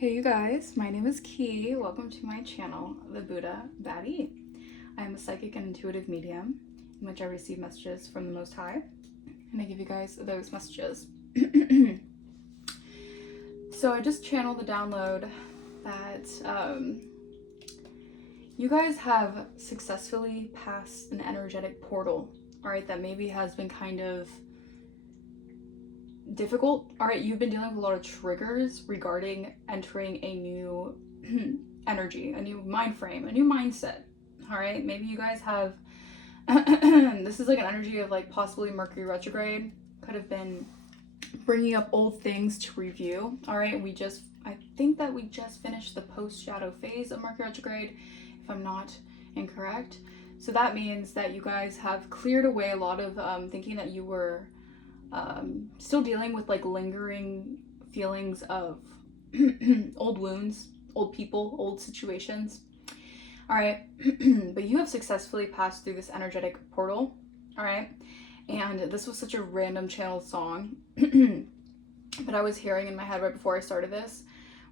Hey you guys, my name is Ki. Welcome to my channel, The Buddha Baddie. I am a psychic and intuitive medium in which I receive messages from the Most High, and I give you guys those messages. So I just channeled the download that you guys have successfully passed an energetic portal, alright, that maybe has been kind of difficult. All right, you've been dealing with a lot of triggers regarding entering a new energy, a new mind frame, a new mindset. All right, maybe you guys have this is like an energy of like possibly Mercury retrograde, could have been bringing up old things to review. All right, I think that we just finished the post shadow phase of Mercury retrograde, if I'm not incorrect. So that means that you guys have cleared away a lot of thinking that you were still dealing with like lingering feelings of old wounds, old people, old situations. All right, but you have successfully passed through this energetic portal. All right, and this was such a random channel song, but I was hearing in my head right before I started this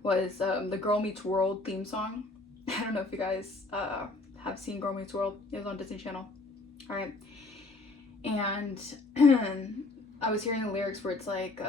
was the Girl Meets World theme song. I don't know if you guys have seen Girl Meets World. It was on Disney Channel. All right, and I was hearing the lyrics where it's like,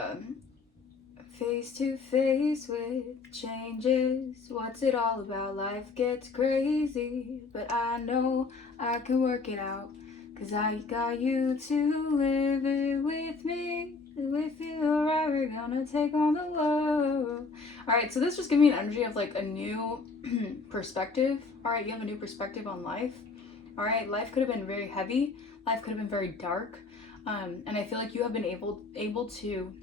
face to face with changes. What's it all about? Life gets crazy, but I know I can work it out. 'Cause I got you to live it with me. If you're right, we're gonna take on the world. Alright, so this just gave me an energy of like a new perspective. Alright, you have a new perspective on life. Alright, life could have been very heavy. Life could have been very dark. And I feel like you have been able to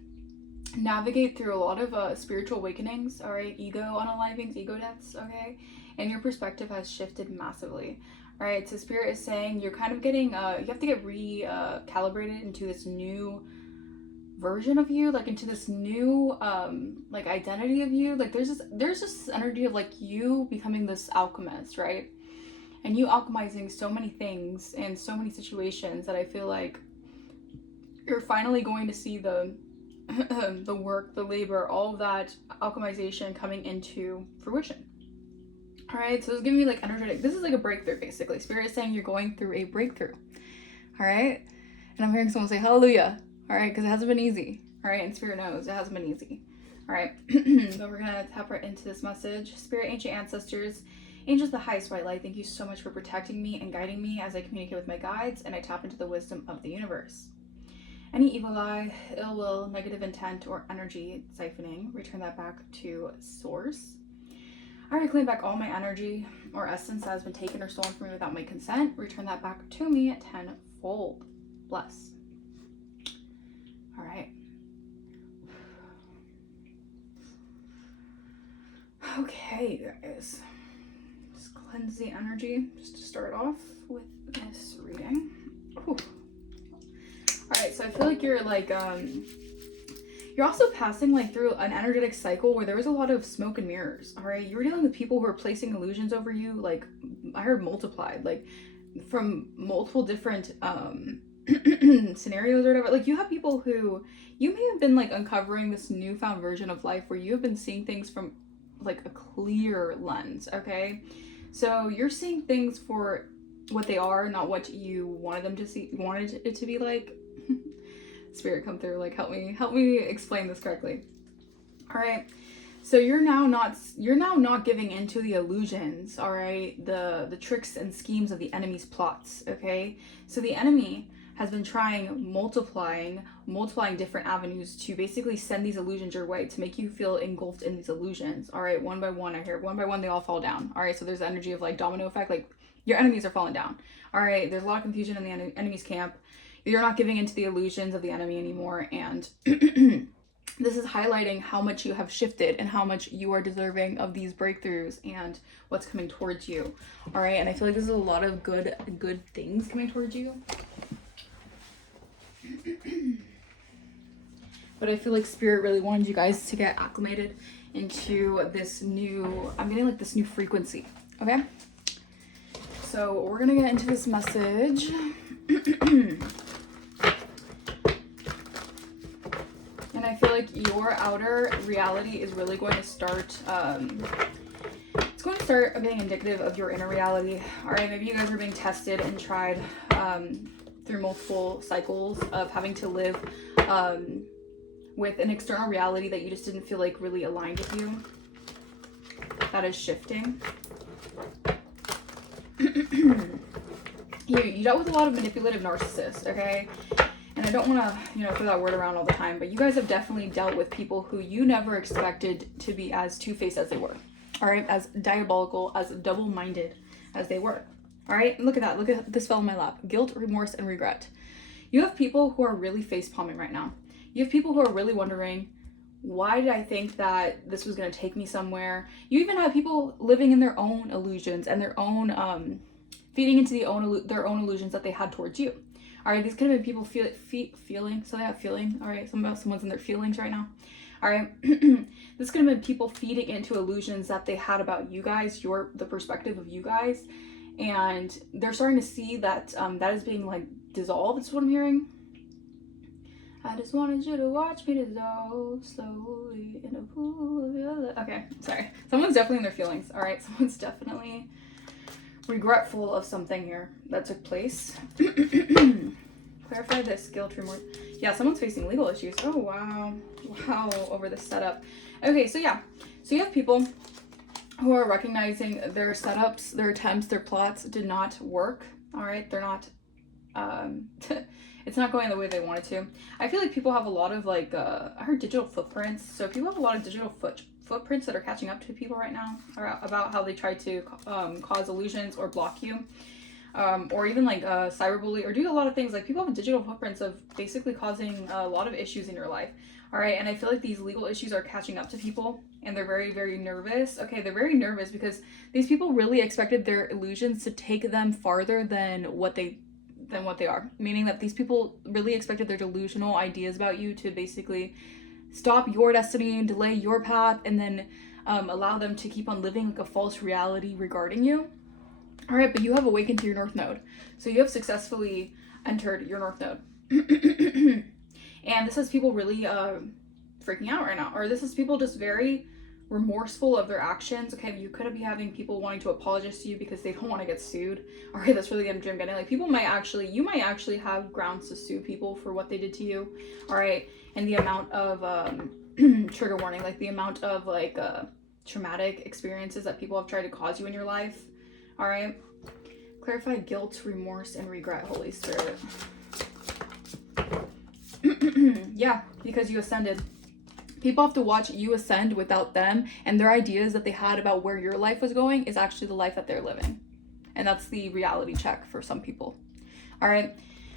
navigate through a lot of spiritual awakenings, all right, ego unalivings, ego deaths, okay, and your perspective has shifted massively. All right, so Spirit is saying you're kind of getting, you have to get recalibrated into this new version of you, like into this new like identity of you. Like there's this energy of like you becoming this alchemist, right? And you alchemizing so many things and so many situations that I feel like you're finally going to see the the work, the labor, all of that alchemization coming into fruition. All right, so it's giving me like energetic. This is like a breakthrough, basically. Spirit is saying you're going through a breakthrough. All right, and I'm hearing someone say hallelujah. All right, because it hasn't been easy. All right, and Spirit knows it hasn't been easy. All right, but we're gonna tap right into this message. Spirit, ancient ancestors, angels, the highest white light. Thank you so much for protecting me and guiding me as I communicate with my guides and I tap into the wisdom of the universe. Any evil eye, ill will, negative intent, or energy siphoning, return that back to source. I reclaim back all my energy or essence that has been taken or stolen from me without my consent. Return that back to me at tenfold. Bless. All right. Okay, guys. Just cleanse the energy just to start off with this reading. Ooh. Alright, so I feel like you're like, you're also passing like through an energetic cycle where there was a lot of smoke and mirrors, alright? You were dealing with people who are placing illusions over you, like, I heard multiplied, like, from multiple different, scenarios or whatever. Like, you have people who, you may have been, like, uncovering this newfound version of life where you have been seeing things from, like, a clear lens, okay? So, you're seeing things for what they are, not what you wanted them to see, wanted it to be like. Spirit, come through, like help me explain this correctly. All right, so you're now not giving into the illusions, all right, the tricks and schemes of the enemy's plots. Okay, so the enemy has been trying multiplying different avenues to basically send these illusions your way to make you feel engulfed in these illusions. All right, one by one, I hear one by one they all fall down. All right, so there's the energy of like domino effect, like your enemies are falling down. All right, there's a lot of confusion in the enemy's camp. You're not giving into the illusions of the enemy anymore, and this is highlighting how much you have shifted and how much you are deserving of these breakthroughs and what's coming towards you. All right, and I feel like there's a lot of good things coming towards you. But I feel like Spirit really wanted you guys to get acclimated into this new, I'm getting like this new frequency, okay? So we're gonna get into this message. And I feel like your your outer reality is really going to start, it's going to start being indicative of your inner reality. All right, maybe you guys are being tested and tried through multiple cycles of having to live with an external reality that you just didn't feel like really aligned with you. That is shifting. You dealt with a lot of manipulative narcissists, okay? And I don't want to, you know, throw that word around all the time, but you guys have definitely dealt with people who you never expected to be as two-faced as they were. All right, as diabolical, as double-minded as they were. All right, look at that. Look at this fell in my lap. Guilt, remorse, and regret. You have people who are really face-palming right now. You have people who are really wondering, why did I think that this was going to take me somewhere? You even have people living in their own illusions and their own, feeding into their own illusions that they had towards you. All right, these could have been people feeling, so they have feeling. All right, someone's in their feelings right now. All right, this could have been people feeding into illusions that they had about you guys, the perspective of you guys, and they're starting to see that that is being like dissolved. That's what I'm hearing. I just wanted you to watch me dissolve slowly in a pool of your love. Okay, sorry. Someone's definitely in their feelings. All right, someone's definitely regretful of something here that took place. Clarify this, guilt, remorse. Yeah, someone's facing legal issues. Oh, wow. Wow, over this setup. Okay, so yeah. So you have people who are recognizing their setups, their attempts, their plots did not work. All right, they're not, it's not going the way they wanted to. I feel like people have a lot of like, I heard digital footprints. So people have a lot of digital footprints that are catching up to people right now about how they try to cause illusions or block you. Or even like cyberbully or do a lot of things. Like people have digital footprints of basically causing a lot of issues in your life. All right, and I feel like these legal issues are catching up to people and they're very, very nervous. Okay, they're very nervous because these people really expected their illusions to take them farther than what they are. Meaning that these people really expected their delusional ideas about you to basically stop your destiny and delay your path and then allow them to keep on living like a false reality regarding you. All right, but you have awakened to your North Node. So you have successfully entered your North Node. And this has people really freaking out right now. Or this is people just very remorseful of their actions. Okay, you could be having people wanting to apologize to you because they don't want to get sued. All right, that's really the energy I'm getting. Like you might actually have grounds to sue people for what they did to you. All right, and the amount of trigger warning, like the amount of like traumatic experiences that people have tried to cause you in your life. All right, clarify guilt, remorse, and regret, Holy Spirit. Yeah, because you ascended. People have to watch you ascend without them, and their ideas that they had about where your life was going is actually the life that they're living. And that's the reality check for some people. All right,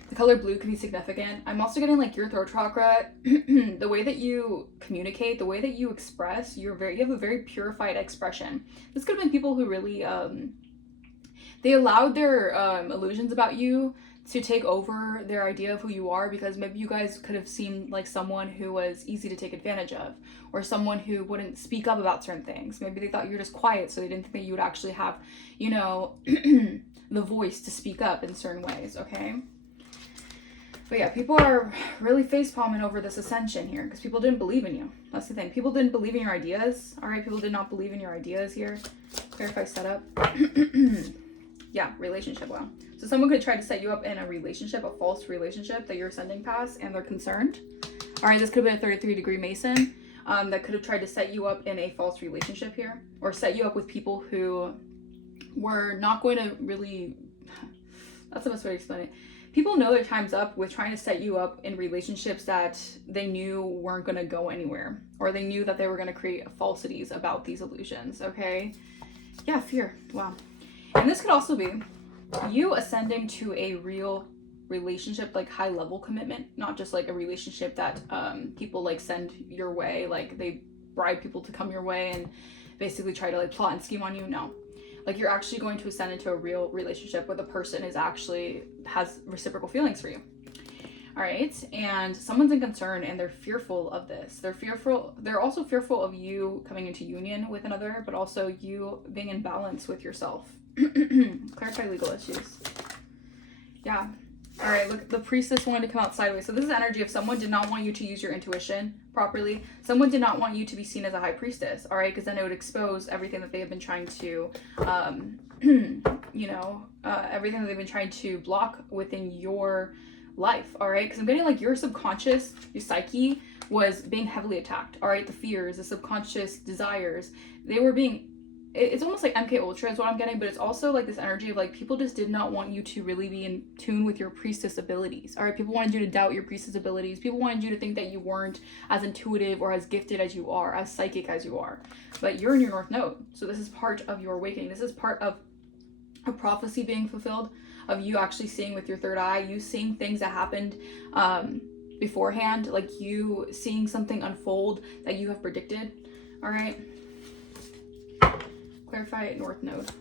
the color blue can be significant. I'm also getting like your throat chakra, the way that you communicate, the way that you express, you have a very purified expression. This could have been people who really, they allowed their illusions about you to take over their idea of who you are, because maybe you guys could have seemed like someone who was easy to take advantage of, or someone who wouldn't speak up about certain things. Maybe they thought you were just quiet, so they didn't think that you would actually have, you know, the voice to speak up in certain ways, okay? But yeah, people are really face-palming over this ascension here because people didn't believe in you. That's the thing. People didn't believe in your ideas. All right, people did not believe in your ideas here. Clarify setup. Yeah, relationship, wow. So someone could try to set you up in a relationship, a false relationship that you're ascending past, and they're concerned. All right, this could have been a 33-degree Mason that could have tried to set you up in a false relationship here, or set you up with people who were not going to really, that's the best way to explain it. People know their time's up with trying to set you up in relationships that they knew weren't going to go anywhere, or they knew that they were going to create falsities about these illusions, okay? Yeah, fear, wow. And this could also be you ascending to a real relationship, like high level commitment, not just like a relationship that people like send your way, like they bribe people to come your way and basically try to like plot and scheme on you. No, like you're actually going to ascend into a real relationship where the person is actually has reciprocal feelings for you. All right, and someone's in concern and they're fearful of this. They're also fearful of you coming into union with another, but also you being in balance with yourself. Clarify legal issues. Yeah, All right, look, the priestess wanted to come out sideways. So this is energy of someone did not want you to use your intuition properly. Someone did not want you to be seen as a high priestess, all right? Because then it would expose everything that they have been trying to, everything that they've been trying to block within your life, all right? Because I'm getting like your subconscious, your psyche was being heavily attacked, all right? The fears, the subconscious desires, they were being, it's almost like MK Ultra is what I'm getting, but it's also like this energy of like people just did not want you to really be in tune with your priestess abilities, all right? People wanted you to doubt your priestess abilities. People wanted you to think that you weren't as intuitive or as gifted as you are, as psychic as you are. But you're in your North Node, so this is part of your awakening. This is part of a prophecy being fulfilled, of you actually seeing with your third eye, you seeing things that happened beforehand, like you seeing something unfold that you have predicted, all right? Clarify North Node.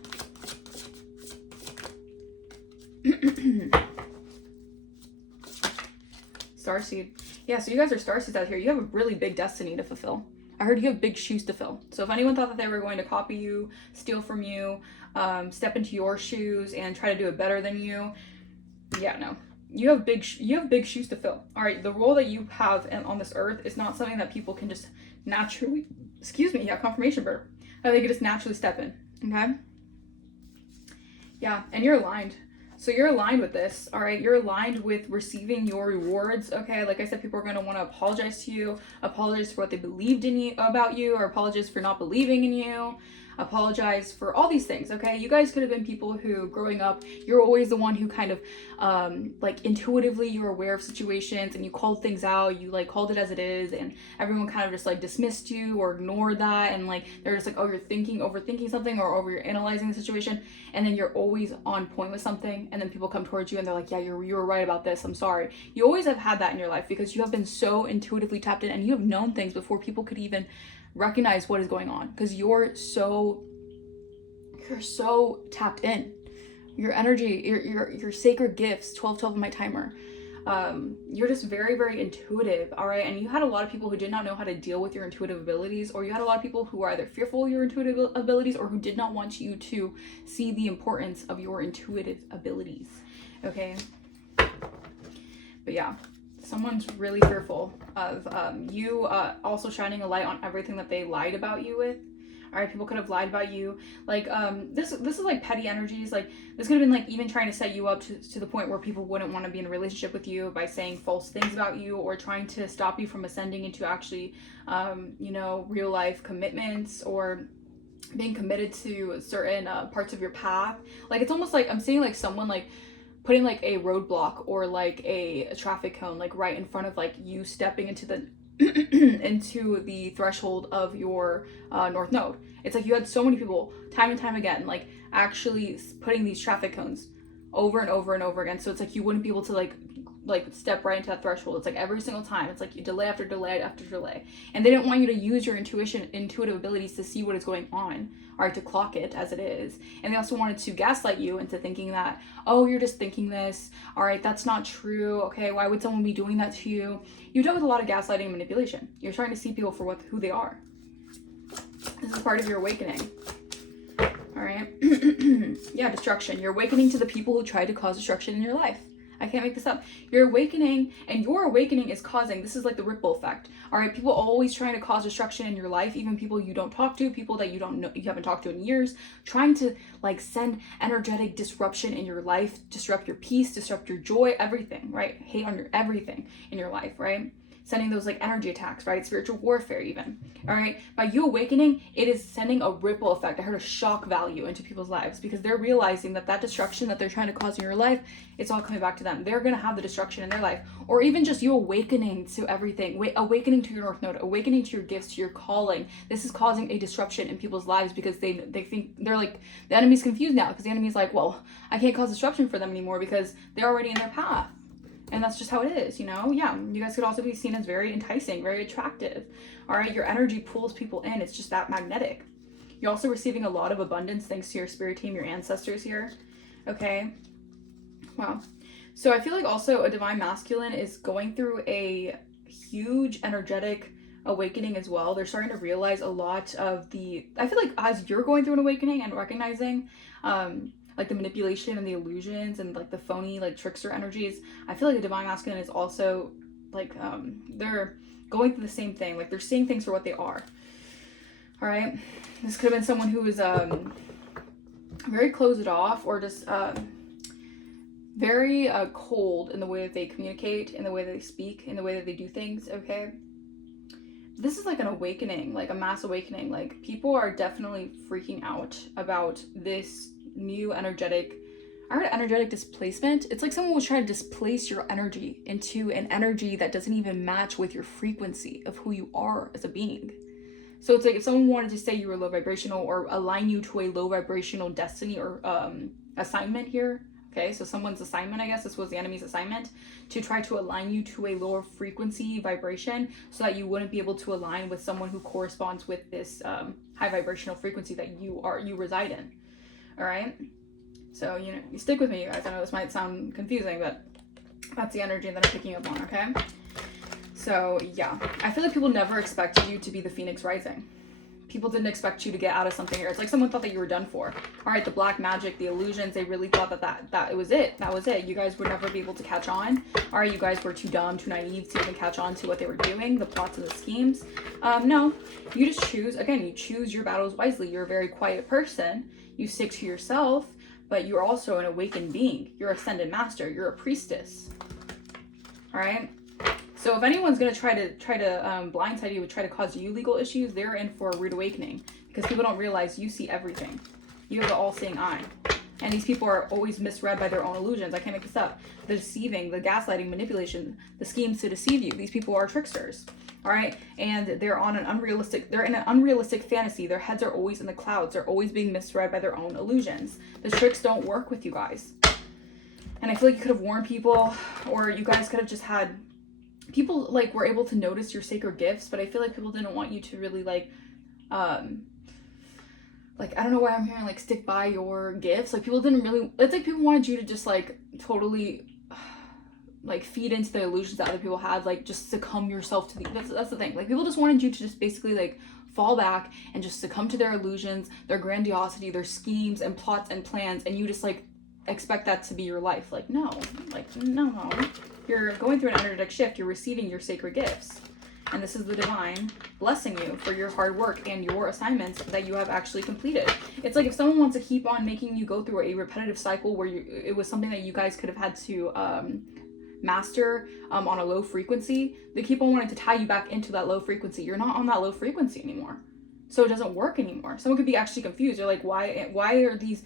Starseed. Yeah, so you guys are starseeds out here. You have a really big destiny to fulfill. I heard you have big shoes to fill. So if anyone thought that they were going to copy you, steal from you, step into your shoes and try to do it better than you, yeah, no. You have big shoes to fill. All right, the role that you have on this earth is not something that people can just naturally, confirmation burp. That they could just naturally step in, okay? Yeah, and you're aligned. So you're aligned with this, all right? You're aligned with receiving your rewards, okay? Like I said, people are going to want to apologize to you, apologize for what they believed in you about you, or apologize for not believing in you, apologize for all these things, okay? You guys could have been people who, growing up, you're always the one who kind of, like, intuitively you're aware of situations and you called things out, you, like, called it as it is, and everyone kind of just, like, dismissed you or ignored that, and, like, they're just like, oh, you're overthinking something, or you're analyzing the situation, and then you're always on point with something, and then people come towards you and they're like, yeah, you were right about this, I'm sorry. You always have had that in your life because you have been so intuitively tapped in, and you have known things before people could even recognize what is going on, because you're so tapped in. Your energy, your sacred gifts, 1212 on my timer, you're just very, very intuitive, all right? And you had a lot of people who did not know how to deal with your intuitive abilities, or you had a lot of people who were either fearful of your intuitive abilities or who did not want you to see the importance of your intuitive abilities, okay? But yeah, someone's really fearful of you also shining a light on everything that they lied about you with. All right, people could have lied about you. Like, this is like petty energies. Like, this could have been like even trying to set you up to the point where people wouldn't want to be in a relationship with you by saying false things about you, or trying to stop you from ascending into actually, real life commitments, or being committed to certain parts of your path. Like, it's almost like I'm seeing like someone like putting like a roadblock or like a traffic cone like right in front of like you stepping into the into the threshold of your North Node. It's like you had so many people time and time again like actually putting these traffic cones over and over and over again, so it's like you wouldn't be able to like step right into that threshold. It's like every single time it's like you delay after delay after delay, and they didn't want you to use your intuitive abilities to see what is going on, or to clock it as it is. And they also wanted to gaslight you into thinking that, oh, you're just thinking this, all right, that's not true, okay, why would someone be doing that to you? You dealt with a lot of gaslighting and manipulation. You're trying to see people for who they are. This is part of your awakening. All right. Yeah, destruction. You're awakening to the people who tried to cause destruction in your life. I can't make this up. You're awakening, and your awakening is causing, this is like the ripple effect. All right, people always trying to cause destruction in your life, even people you don't talk to, people that you don't know, you haven't talked to in years, trying to like send energetic disruption in your life, disrupt your peace, disrupt your joy, everything, right? Hate on your everything in your life, right? Sending those like energy attacks, right? Spiritual warfare even, all right? By you awakening, it is sending a ripple effect. I heard a shock value into people's lives, because they're realizing that destruction that they're trying to cause in your life, it's all coming back to them. They're going to have the destruction in their life. Or even just you awakening to everything, awakening to your North Node, awakening to your gifts, to your calling. This is causing a disruption in people's lives, because they think they're like, the enemy's confused now, because the enemy's like, well, I can't cause disruption for them anymore because they're already in their path. And that's just how it is, Yeah, you guys could also be seen as very enticing, very attractive. All right, your energy pulls people in. It's just that magnetic. You're also receiving a lot of abundance thanks to your spirit team, your ancestors here. Okay. Wow. So I feel like also a divine masculine is going through a huge energetic awakening as well. They're starting to realize a lot of I feel like as you're going through an awakening and recognizing, like the manipulation and the illusions and like the phony, like trickster energies, I feel like a divine masculine is also like, they're going through the same thing. Like they're seeing things for what they are. All right. This could have been someone who was, very closed off, or just, very cold in the way that they communicate, in the way that they speak, in the way that they do things. Okay. This is like an awakening, like a mass awakening. Like people are definitely freaking out about this new energetic, I heard energetic displacement. It's like someone was trying to displace your energy into an energy that doesn't even match with your frequency of who you are as a being. So it's like if someone wanted to say you were low vibrational, or align you to a low vibrational destiny or assignment here. Okay, so someone's assignment, I guess this was the enemy's assignment, to try to align you to a lower frequency vibration so that you wouldn't be able to align with someone who corresponds with this high vibrational frequency that you reside in. All right, so you know, you stick with me, you guys. I know this might sound confusing, but that's the energy that I'm picking up on. Okay, so yeah, I feel like people never expected you to be the Phoenix Rising. People didn't expect you to get out of something here. It's like someone thought that you were done for. All right, the black magic, the illusions, they really thought that it was it. That was it. You guys would never be able to catch on. All right, you guys were too dumb, too naive to even catch on to what they were doing, the plots and the schemes. No, you just choose, again, you choose your battles wisely. You're a very quiet person. You stick to yourself, but you're also an awakened being. You're ascended master. You're a priestess. All right. So if anyone's going to try to blindside you, try to cause you legal issues, they're in for a rude awakening, because people don't realize you see everything. You have the all-seeing eye. And these people are always misread by their own illusions. I can't make this up. The deceiving, the gaslighting, manipulation, the schemes to deceive you. These people are tricksters. All right. And they're in an unrealistic fantasy. Their heads are always in the clouds. They're always being misread by their own illusions. The tricks don't work with you guys. And I feel like you could have warned people, or you guys could have just had people like were able to notice your sacred gifts, but I feel like people didn't want you to really like I don't know why I'm hearing like stick by your gifts. Like people didn't really, it's like people wanted you to just like totally like feed into the illusions that other people had, like just succumb yourself to that's the thing. Like people just wanted you to just basically like fall back and just succumb to their illusions, their grandiosity, their schemes and plots and plans, and you just like expect that to be your life. Like no. You're going through an energetic shift. You're receiving your sacred gifts. And this is the divine blessing you for your hard work and your assignments that you have actually completed. It's like if someone wants to keep on making you go through a repetitive cycle where it was something that you guys could have had to master on a low frequency, they keep on wanting to tie you back into that low frequency. You're not on that low frequency anymore. So it doesn't work anymore. Someone could be actually confused. They're like, why are these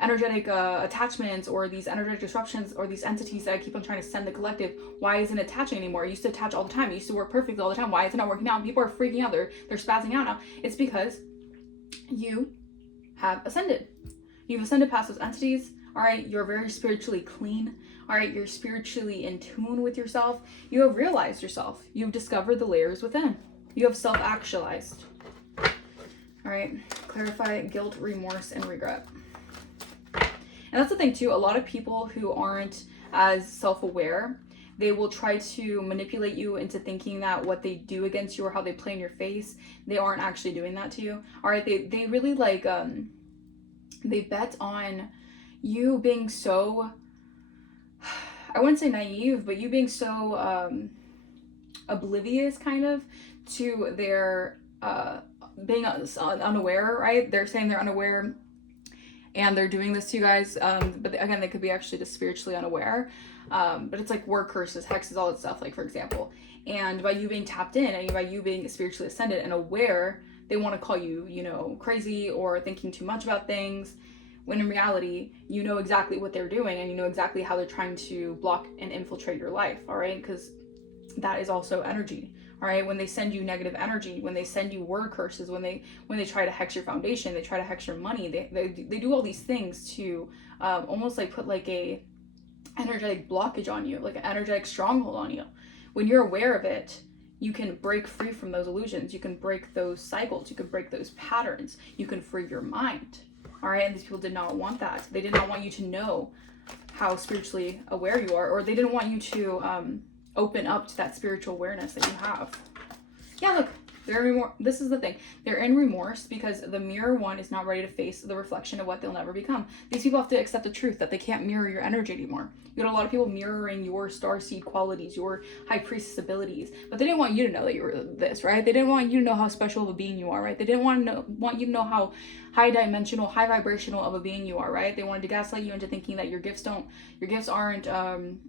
energetic attachments, or these energetic disruptions, or these entities that I keep on trying to send the collective, why isn't it attaching anymore? I used to attach all the time. It used to work perfectly all the time. Why is it not working out? People are freaking out. They're spazzing out now. It's because you have ascended. You've ascended past those entities. All right, you're very spiritually clean. All right, you're spiritually in tune with yourself. You have realized yourself. You've discovered the layers within. You have self-actualized. All right, clarify guilt, remorse, and regret. And that's the thing too, a lot of people who aren't as self-aware, they will try to manipulate you into thinking that what they do against you or how they play in your face, they aren't actually doing that to you. All right, they really like, they bet on you being so, I wouldn't say naive, but you being so oblivious kind of to their, being unaware, right? They're saying they're unaware and they're doing this to you guys, but again, they could be actually just spiritually unaware, but it's like word curses, hexes, all that stuff, like for example. And by you being tapped in and by you being spiritually ascended and aware, they want to call you, you know, crazy or thinking too much about things, when in reality, you know exactly what they're doing and you know exactly how they're trying to block and infiltrate your life, all right? Because that is also energy. All right, when they send you negative energy, when they send you word curses, when they try to hex your foundation, they try to hex your money, they do all these things to almost like put like a energetic blockage on you, like an energetic stronghold on you. When you're aware of it, you can break free from those illusions. You can break those cycles. You can break those patterns. You can free your mind. All right, and these people did not want that. They did not want you to know how spiritually aware you are, or they didn't want you to open up to that spiritual awareness that you have. Yeah, look, This is the thing. They're in remorse because the mirror one is not ready to face the reflection of what they'll never become. These people have to accept the truth that they can't mirror your energy anymore. You got a lot of people mirroring your starseed qualities, your high priestess abilities, but they didn't want you to know that you were this, right? They didn't want you to know how special of a being you are, right? They didn't want you to know how high dimensional, high vibrational of a being you are, right? They wanted to gaslight you into thinking that your gifts aren't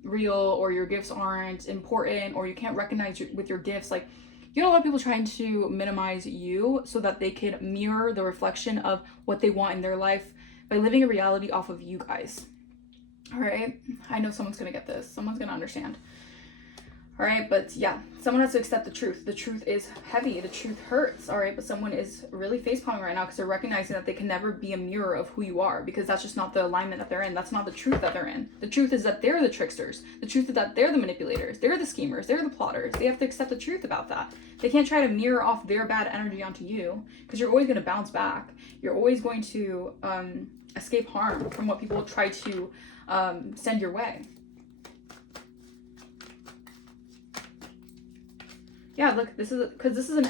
real, or your gifts aren't important, or you can't recognize with your gifts. Like, you know, a lot of people trying to minimize you so that they can mirror the reflection of what they want in their life by living a reality off of you guys. All right, I know someone's gonna get this. Someone's gonna understand. All right, but yeah, someone has to accept the truth. The truth is heavy. The truth hurts. All right, but someone is really facepalming right now because they're recognizing that they can never be a mirror of who you are, because that's just not the alignment that they're in. That's not the truth that they're in. The truth is that they're the tricksters. The truth is that they're the manipulators. They're the schemers. They're the plotters. They have to accept the truth about that. They can't try to mirror off their bad energy onto you, because you're always going to bounce back. You're always going to escape harm from what people try to send your way. Yeah, look, this is an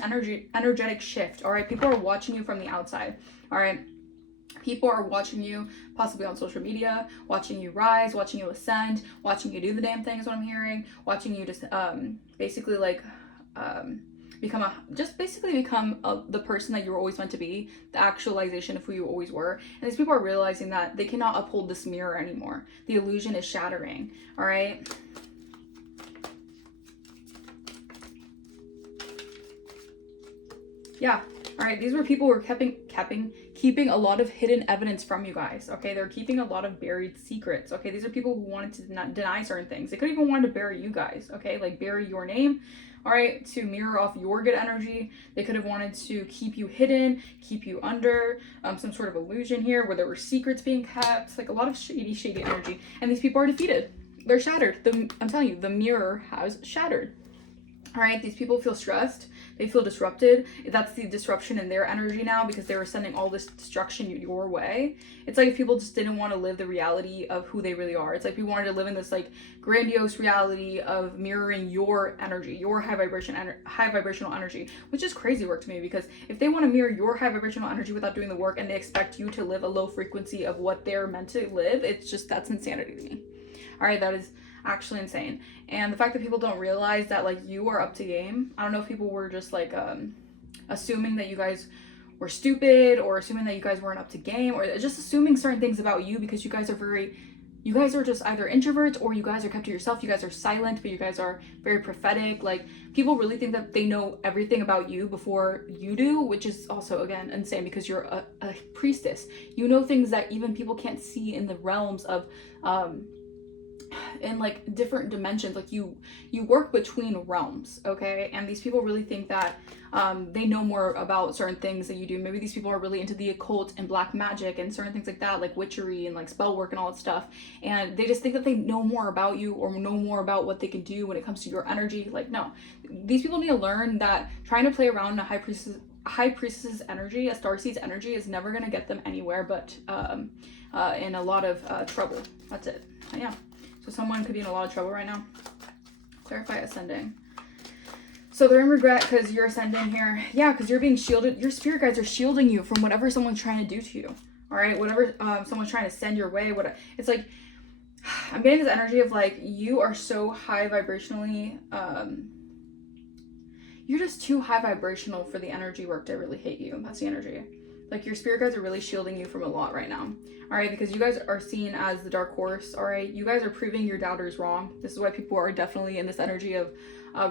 energetic shift. All right, people are watching you from the outside. All right, people are watching you possibly on social media, watching you rise, watching you ascend, watching you do the damn thing is what I'm hearing, watching you just basically like become the person that you were always meant to be, the actualization of who you always were. And these people are realizing that they cannot uphold this mirror anymore. The illusion is shattering. All right. Yeah, all right, these were people who were keeping a lot of hidden evidence from you guys, okay? They're keeping a lot of buried secrets, okay? These are people who wanted to deny certain things. They could even want to bury you guys, okay? Like bury your name, all right, to mirror off your good energy. They could have wanted to keep you hidden, keep you under some sort of illusion here where there were secrets being kept, like a lot of shady energy. And these people are defeated. They're shattered. I'm telling you, the mirror has shattered. All right, these people feel stressed. They feel disrupted. That's the disruption in their energy now, because they were sending all this destruction your way. It's like if people just didn't want to live the reality of who they really are. It's like we wanted to live in this like grandiose reality of mirroring your energy, your high vibrational energy, which is crazy work to me, because if they want to mirror your high vibrational energy without doing the work, and they expect you to live a low frequency of what they're meant to live, it's just, that's insanity to me. All right, that is actually insane. And the fact that people don't realize that like you are up to game. I don't know if people were just like assuming that you guys were stupid, or assuming that you guys weren't up to game, or just assuming certain things about you, because you guys are just either introverts, or you guys are kept to yourself. You guys are silent, but you guys are very prophetic. Like, people really think that they know everything about you before you do, which is also, again, insane, because you're a priestess. You know things that even people can't see in the realms of in like different dimensions. Like you work between realms, okay? And these people really think that they know more about certain things than you do. Maybe these people are really into the occult and black magic and certain things like that, like witchery and like spell work and all that stuff, and they just think that they know more about you, or know more about what they can do when it comes to your energy. Like, no, these people need to learn that trying to play around in a high priestess energy, a starseed's energy, is never going to get them anywhere but in a lot of trouble. That's it. Yeah. So someone could be in a lot of trouble right now. Clarify ascending. So they're in regret because you're ascending here. Yeah, because you're being shielded. Your spirit guides are shielding you from whatever someone's trying to do to you. All right, whatever someone's trying to send your way. It's like, I'm getting this energy of like, you are so high vibrationally. You're just too high vibrational for the energy work to really hate you. That's the energy. Like, your spirit guides are really shielding you from a lot right now. All right, because you guys are seen as the dark horse. All right, you guys are proving your doubters wrong. This is why people are definitely in this energy of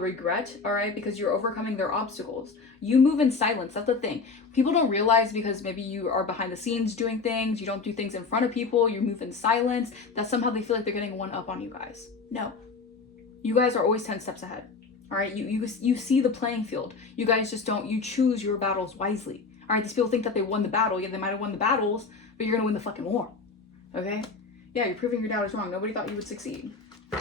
regret. All right, because you're overcoming their obstacles. You move in silence. That's the thing. People don't realize, because maybe you are behind the scenes doing things. You don't do things in front of people. You move in silence. That somehow they feel like they're getting one up on you guys. No, you guys are always 10 steps ahead. All right, you see the playing field. You guys just don't. You choose your battles wisely. All right, these people think that they won the battle. Yeah, they might have won the battles, but you're gonna win the fucking war. Okay? Yeah, you're proving your doubters wrong. Nobody thought you would succeed. All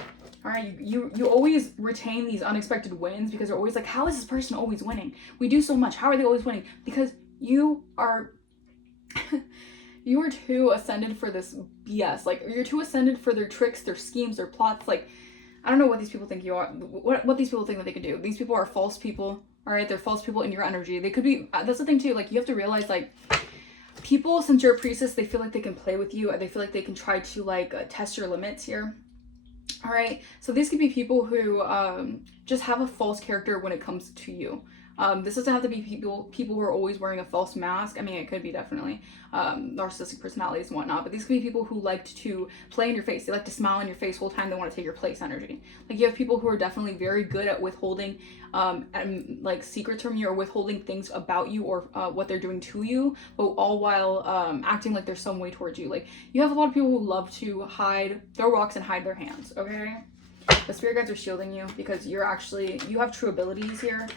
right, you always retain these unexpected wins, because they're always like, how is this person always winning? We do so much. How are they always winning? Because you are you are too ascended for this BS. Like, you're too ascended for their tricks, their schemes, their plots. Like, I don't know what these people think you are. What these people think that they can do. These people are false people. All right, they're false people in your energy. They could be, that's the thing too, like you have to realize like people, since you're a priestess, they feel like they can play with you, and they feel like they can try to like test your limits here. All right, so these could be people who just have a false character when it comes to you. This doesn't have to be people who are always wearing a false mask. I mean, it could be definitely narcissistic personalities and whatnot, but these could be people who like to play in your face. They like to smile in your face the whole time. They want to take your place energy. Like you have people who are definitely very good at withholding and like secrets from you, or withholding things about you, or what they're doing to you, but all while acting like there's some way towards you. Like you have a lot of people who love to throw rocks and hide their hands, okay? The spirit guides are shielding you because you have true abilities here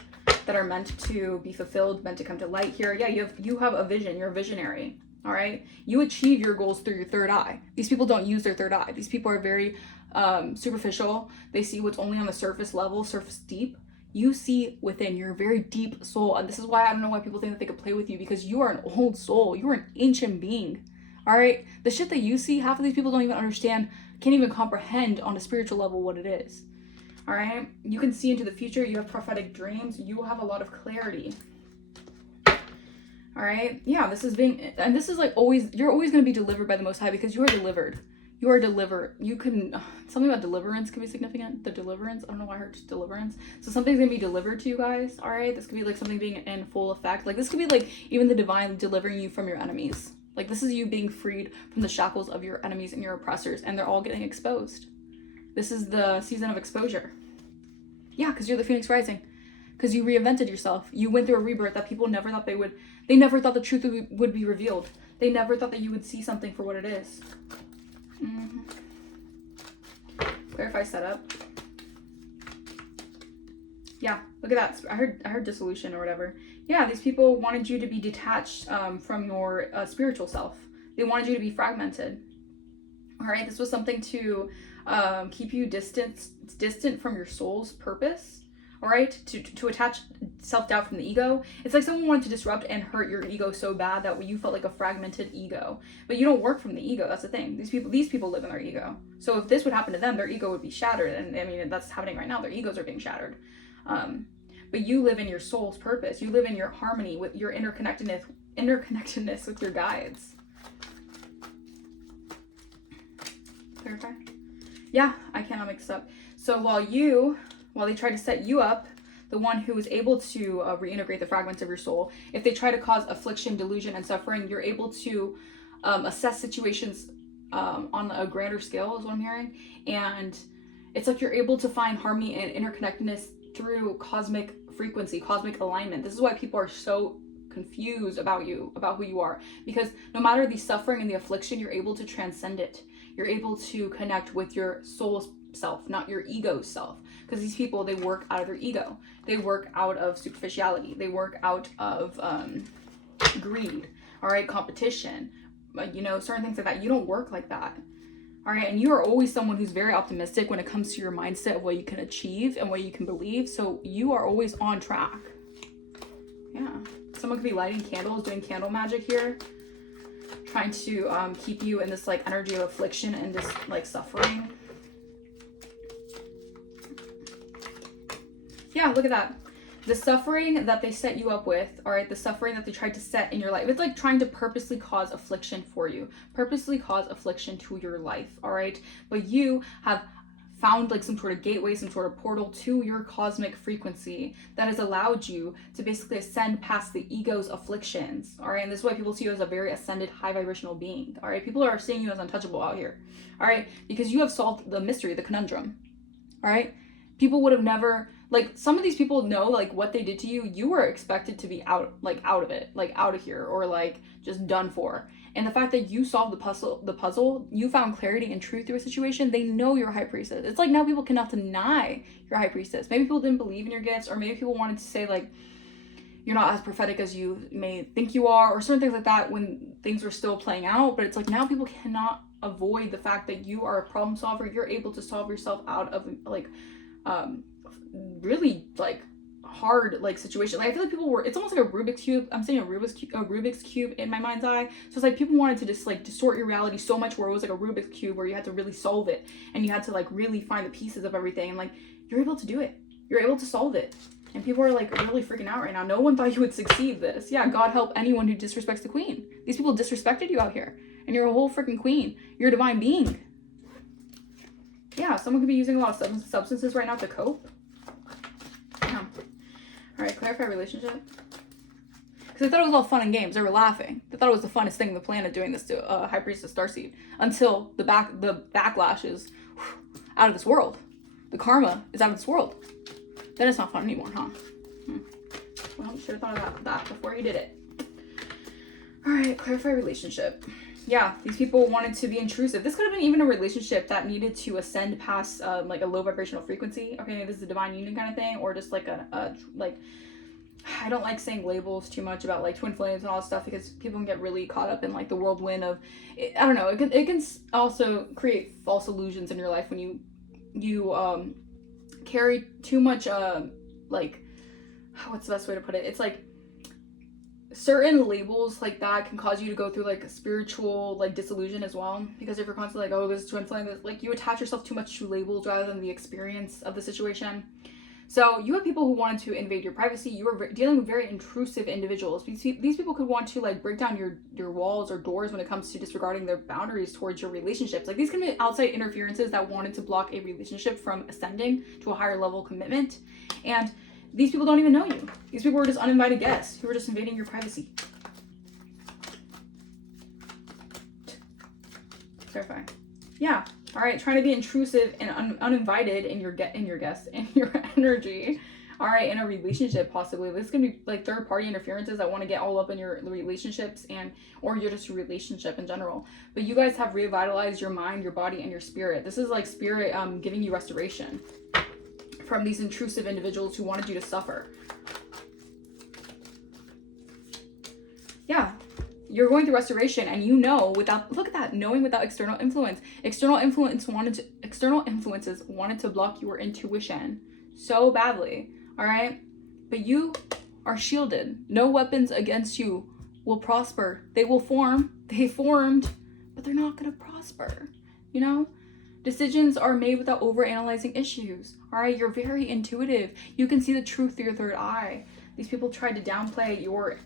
that are meant to be fulfilled, meant to come to light here. Yeah, you have a vision. You're a visionary. All right, you achieve your goals through your third eye. These people don't use their third eye. These people are very superficial. They see what's only on the surface level, surface deep. You see within your very deep soul, and this is why I don't know why people think that they could play with you, because you are an old soul. You are an ancient being. All right, the shit that you see, half of these people don't even understand, can't even comprehend on a spiritual level what it is. All right, you can see into the future. You have prophetic dreams. You have a lot of clarity. All right, yeah, this is like always, you're always going to be delivered by the Most High, because you are delivered. You are delivered. You can, something about deliverance can be significant. The deliverance, I don't know why I heard deliverance. So something's going to be delivered to you guys. All right, this could be like something being in full effect. Like this could be like even the divine delivering you from your enemies. Like this is you being freed from the shackles of your enemies and your oppressors, and they're all getting exposed. This is the season of exposure. Yeah, because you're the Phoenix Rising. Because you reinvented yourself. You went through a rebirth that people never thought they never thought the truth would be revealed. They never thought that you would see something for what it is. Clarify setup. Yeah, look at that. I heard dissolution or whatever. Yeah, these people wanted you to be detached from your spiritual self. They wanted you to be fragmented. All right, this was something to keep you distant from your soul's purpose. All right, to attach self-doubt from the ego. It's like someone wanted to disrupt and hurt your ego so bad that you felt like a fragmented ego. But you don't work from the ego. That's the thing. These people live in their ego. So if this would happen to them, their ego would be shattered. And I mean, that's happening right now. Their egos are being shattered. But you live in your soul's purpose. You live in your harmony with your interconnectedness with your guides. Clarify? Yeah, I cannot mix up. So while they try to set you up, the one who is able to reintegrate the fragments of your soul, if they try to cause affliction, delusion, and suffering, you're able to assess situations on a grander scale, is what I'm hearing. And it's like you're able to find harmony and interconnectedness through cosmic frequency, cosmic alignment. This is why people are so confused about who you are. Because no matter the suffering and the affliction, you're able to transcend it. You're able to connect with your soul's self, not your ego's self. Because these people, they work out of their ego. They work out of superficiality. They work out of greed, all right, competition, certain things like that. You don't work like that, all right? And you are always someone who's very optimistic when it comes to your mindset of what you can achieve and what you can believe. So you are always on track. Yeah. Someone could be lighting candles, doing candle magic here, trying to keep you in this like energy of affliction and this like suffering. Yeah, look at that. The suffering that they set you up with, all right, the suffering that they tried to set in your life, it's like trying to purposely cause affliction for you, purposely cause affliction to your life, all right? But you have found like some sort of gateway, some sort of portal to your cosmic frequency that has allowed you to basically ascend past the ego's afflictions, all right? And this is why people see you as a very ascended, high vibrational being, all right? People are seeing you as untouchable out here, all right? Because you have solved the mystery, the conundrum, all right? People would have never, like, some of these people know, like, what they did to you. You were expected to be out of it, like, out of here, or, like, just done for. And the fact that you solved the puzzle, you found clarity and truth through a situation, they know you're a high priestess. It's like now people cannot deny you're a high priestess. Maybe people didn't believe in your gifts, or maybe people wanted to say, like, you're not as prophetic as you may think you are, or certain things like that when things were still playing out. But it's like now people cannot avoid the fact that you are a problem solver. You're able to solve yourself out of, like, really like hard like situation. Like I feel like people were, it's almost like a Rubik's cube. I'm saying a Rubik's cube in my mind's eye. So it's like people wanted to just like distort your reality so much where it was like a Rubik's cube where you had to really solve it and you had to like really find the pieces of everything, and like you're able to do it. You're able to solve it. And people are like really freaking out right now. No one thought you would succeed this. Yeah, God help anyone who disrespects the queen. These people disrespected you out here. And you're a whole freaking queen. You're a divine being. Yeah, someone could be using a lot of substances right now to cope. Yeah. All right, clarify relationship. Because they thought it was all fun and games. They were laughing. They thought it was the funnest thing on the planet doing this to High Priestess Starseed. Until the backlash is out of this world. The karma is out of this world. Then it's not fun anymore, huh? Well, you should have thought about that before you did it. All right, clarify relationship. Yeah, these people wanted to be intrusive. This could have been even a relationship that needed to ascend past like a low vibrational frequency. Okay, this is a divine union kind of thing, or just like like, I don't like saying labels too much about like twin flames and all that stuff, because people can get really caught up in like the whirlwind of, I don't know, it can also create false illusions in your life when you carry too much like, what's the best way to put it? It's like certain labels like that can cause you to go through like a spiritual like disillusion as well, because if you're constantly like, oh, this is twin flame, like you attach yourself too much to labels rather than the experience of the situation. So you have people who wanted to invade your privacy. You are dealing with very intrusive individuals. These people could want to like break down your walls or doors when it comes to disregarding their boundaries towards your relationships. Like these can be outside interferences that wanted to block a relationship from ascending to a higher level commitment. And these people don't even know you. These people were just uninvited guests who were just invading your privacy. Clarify. Yeah. All right, trying to be intrusive and uninvited in your energy. All right, in a relationship possibly. This can be like third party interferences that want to get all up in your relationships or you're just a relationship in general. But you guys have revitalized your mind, your body, and your spirit. This is like spirit giving you restoration from these intrusive individuals who wanted you to suffer. Yeah. You're going through restoration, and you know without, look at that, knowing without external influence. External influences wanted to block your intuition so badly, all right? But you are shielded. No weapons against you will prosper. They will form. They formed, but they're not going to prosper, you know? Decisions are made without overanalyzing issues, all right? You're very intuitive. You can see the truth through your third eye. These people tried to downplay your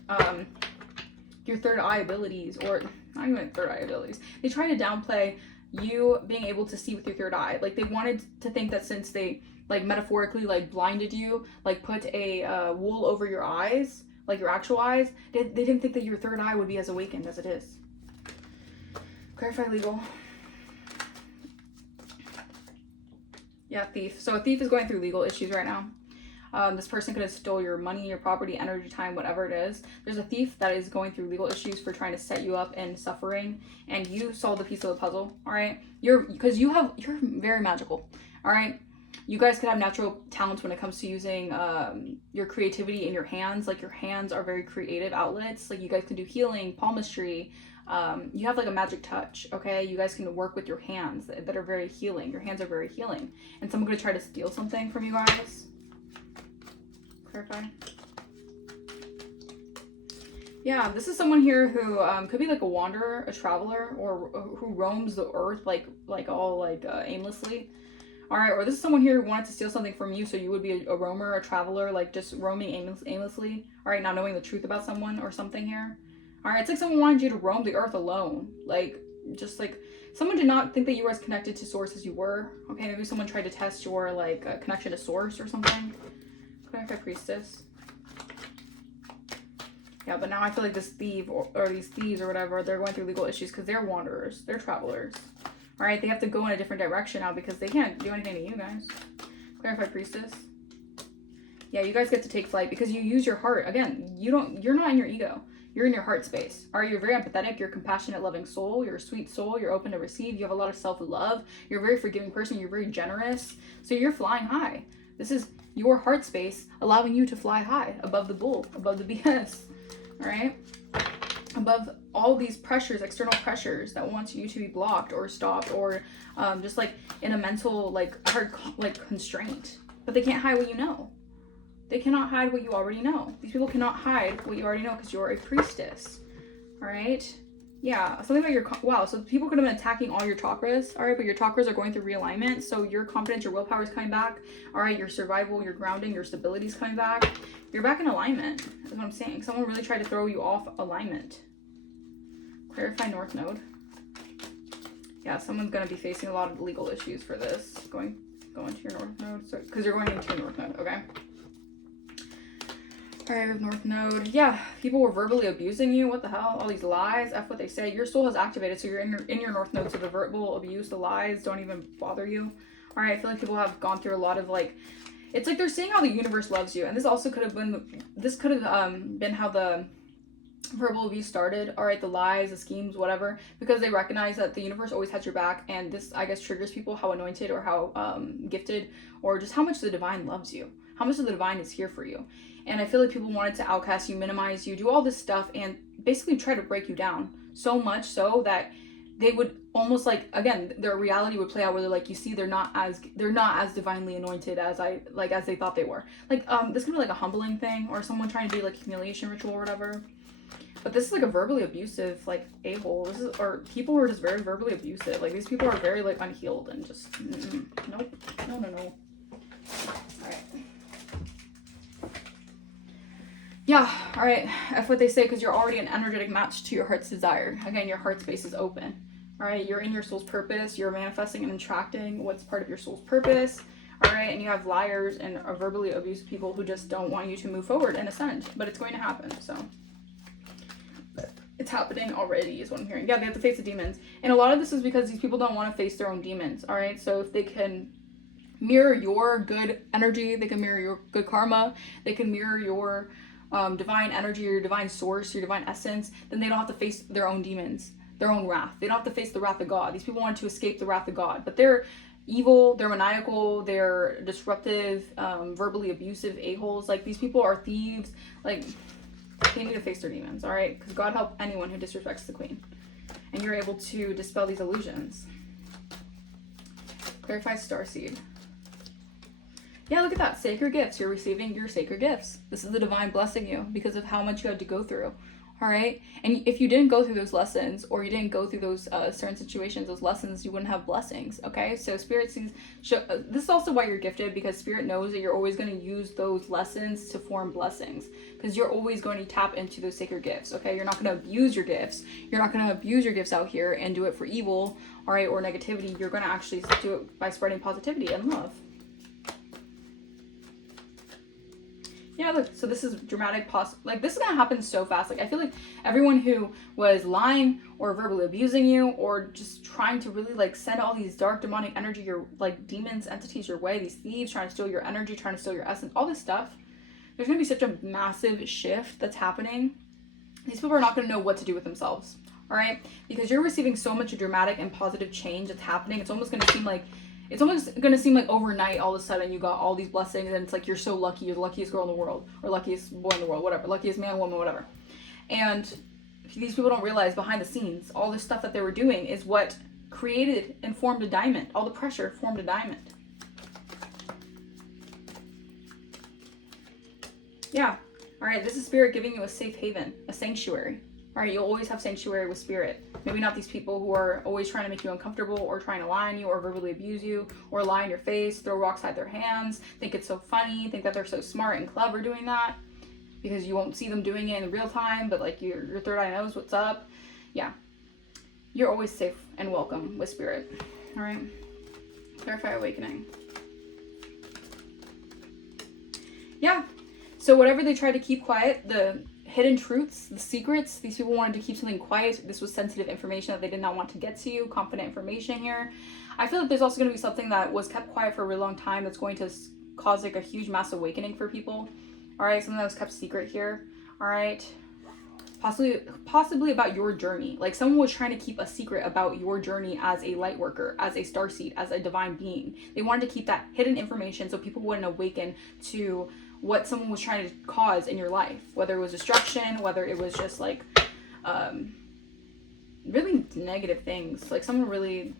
third eye abilities, or not even third eye abilities. They try to downplay you being able to see with your third eye. Like they wanted to think that since they like metaphorically like blinded you, like put a wool over your eyes, like your actual eyes, they didn't think that your third eye would be as awakened as it is. Clarify legal. Yeah, thief. So a thief is going through legal issues right now. This person could have stole your money, your property, energy, time, whatever it is. There's a thief that is going through legal issues for trying to set you up in suffering, and you solved the piece of the puzzle, all right? You're very magical, all right? You guys could have natural talents when it comes to using your creativity in your hands. Like your hands are very creative outlets. Like you guys can do healing, palmistry. You have like a magic touch, okay? You guys can work with your hands that are very healing. Your hands are very healing. And someone could try to steal something from you guys. Clarify. Yeah, this is someone here who could be like a wanderer, a traveler, or who roams the earth like aimlessly. All right, or this is someone here who wanted to steal something from you, so you would be a roamer, a traveler, like just roaming aimlessly. All right, not knowing the truth about someone or something here. All right, it's like someone wanted you to roam the earth alone, like just like someone did not think that you were as connected to source as you were. Okay, maybe someone tried to test your like connection to source or something. Clarify priestess. Yeah, but now I feel like this thief or these thieves or whatever, they're going through legal issues because they're wanderers, they're travelers. All right, they have to go in a different direction now because they can't do anything to you guys. Clarify priestess. Yeah, you guys get to take flight because you use your heart. Again, you're not in your ego. You're in your heart space. All right, you're very empathetic. You're a compassionate, loving soul. You're a sweet soul. You're open to receive. You have a lot of self-love. You're a very forgiving person. You're very generous. So you're flying high. This is your heart space allowing you to fly high above the bull, above the BS. All right, above all these pressures, external pressures that want you to be blocked or stopped or just like in a mental hard constraint. But they can't hide what you know. They cannot hide what you already know. These people cannot hide what you already know because you're a priestess. All right, Yeah, something about your, wow, so people could have been attacking all your chakras, all right, but your chakras are going through realignment, so your confidence, your willpower is coming back, all right, your survival, your grounding, your stability is coming back. You're back in alignment, is what I'm saying. Someone really tried to throw you off alignment. Clarify North Node. Yeah, someone's going to be facing a lot of legal issues for this, going to your North Node, so, because you're going into your North Node, okay? All right, with North Node, yeah, people were verbally abusing you. What the hell? All these lies. F what they say. Your soul has activated, so you're in your North Node. So the verbal abuse, the lies, don't even bother you. All right, I feel like people have gone through a lot of like, it's like they're seeing how the universe loves you, and this also could have been, this could have been how the verbal abuse started. All right, the lies, the schemes, whatever, because they recognize that the universe always has your back, and this, I guess, triggers people how anointed or how gifted, or just how much the divine loves you, how much of the divine is here for you. And I feel like people wanted to outcast you, minimize you, do all this stuff, and basically try to break you down so much so that they would almost like, again, their reality would play out where they're like, you see, they're not as divinely anointed as as they thought they were. Like, this could be like a humbling thing, or someone trying to do like humiliation ritual or whatever. But this is like a verbally abusive, like, a-hole. This is, or people who are just very verbally abusive. Like, these people are very like unhealed and just, nope, no. All right. Yeah, all right, F what they say, because you're already an energetic match to your heart's desire. Again, your heart space is open. All right, you're in your soul's purpose. You're manifesting and attracting what's part of your soul's purpose. All right, and you have liars and verbally abusive people who just don't want you to move forward and ascend, but it's going to happen, so. It's happening already is what I'm hearing. Yeah, they have to face the demons. And a lot of this is because these people don't want to face their own demons, all right? So if they can mirror your good energy, they can mirror your good karma, they can mirror your divine energy, your divine source, your divine essence, then they don't have to face their own demons, their own wrath. They don't have to face the wrath of God. These people want to escape the wrath of God, but they're evil, they're maniacal, they're disruptive, verbally abusive a-holes. Like, these people are thieves. Like, they need to face their demons, all right? Because God help anyone who disrespects the queen. And you're able to dispel these illusions. Clarify starseed. Yeah, look at that. Sacred gifts. You're receiving your sacred gifts. This is the divine blessing you because of how much you had to go through. All right. And if you didn't go through those lessons, or you didn't go through those certain situations, those lessons, you wouldn't have blessings. Okay. So Spirit sees, this is also why you're gifted, because Spirit knows that you're always going to use those lessons to form blessings, because you're always going to tap into those sacred gifts. Okay. You're not going to abuse your gifts. You're not going to abuse your gifts out here and do it for evil. All right. Or negativity. You're going to actually do it by spreading positivity and love. Yeah, look, so this is dramatic, like, this is gonna happen so fast. Like, I feel like everyone who was lying or verbally abusing you, or just trying to really, like, send all these dark demonic energy, your, like, demons, entities your way, these thieves trying to steal your energy, trying to steal your essence, all this stuff, there's gonna be such a massive shift that's happening. These people are not gonna know what to do with themselves, all right? Because you're receiving so much dramatic and positive change that's happening. It's almost gonna seem like overnight, all of a sudden you got all these blessings, and it's like you're so lucky, you're the luckiest girl in the world, or luckiest boy in the world, whatever, luckiest man, woman, whatever. And these people don't realize behind the scenes, all this stuff that they were doing is what created and formed a diamond. All the pressure formed a diamond. Yeah. All right, this is Spirit giving you a safe haven, a sanctuary. All right, you'll always have sanctuary with Spirit. Maybe not these people who are always trying to make you uncomfortable, or trying to lie on you, or verbally abuse you, or lie in your face, throw rocks at their hands, think it's so funny, think that they're so smart and clever doing that, because you won't see them doing it in real time, but like your third eye knows what's up. Yeah, you're always safe and welcome with Spirit. All right, Clarify Awakening. Yeah, so whatever they try to keep quiet, the hidden truths, the secrets, these people wanted to keep something quiet. This was sensitive information that they did not want to get to you, confident information here. I feel like there's also going to be something that was kept quiet for a really long time that's going to cause like a huge mass awakening for people. All right, something that was kept secret here. All right, possibly about your journey. Like, someone was trying to keep a secret about your journey as a light worker, as a starseed, as a divine being. They wanted to keep that hidden information so people wouldn't awaken to what someone was trying to cause in your life, whether it was destruction, whether it was just like really negative things, like someone really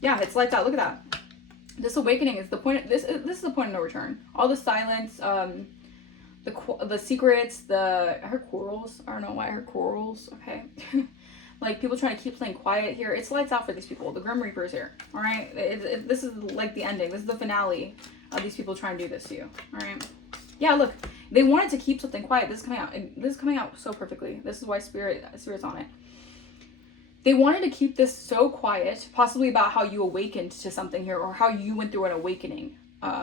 yeah, it's like that. Look at that. This awakening is the point. This is the point of no return. All the silence, the secrets, I heard quarrels. I don't know why I heard quarrels. Okay. Like people trying to keep something quiet here. It's lights out for these people. The Grim Reaper's here. All right. This is like the ending. This is the finale of these people trying to do this to you. All right. Yeah. Look, they wanted to keep something quiet. This is coming out so perfectly. This is why Spirit's on it. They wanted to keep this so quiet, possibly about how you awakened to something here, or how you went through an awakening.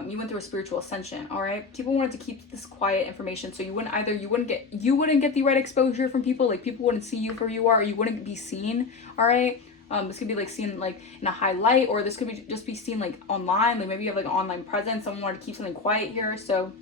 You went through a spiritual ascension. All right. People wanted to keep this quiet information, so you wouldn't get the right exposure from people. Like people wouldn't see you for who you are, or you wouldn't be seen. All right. This could be like seen like in a high light, or this could be just be seen like online. Like maybe you have like an online presence. Someone wanted to keep something quiet here, so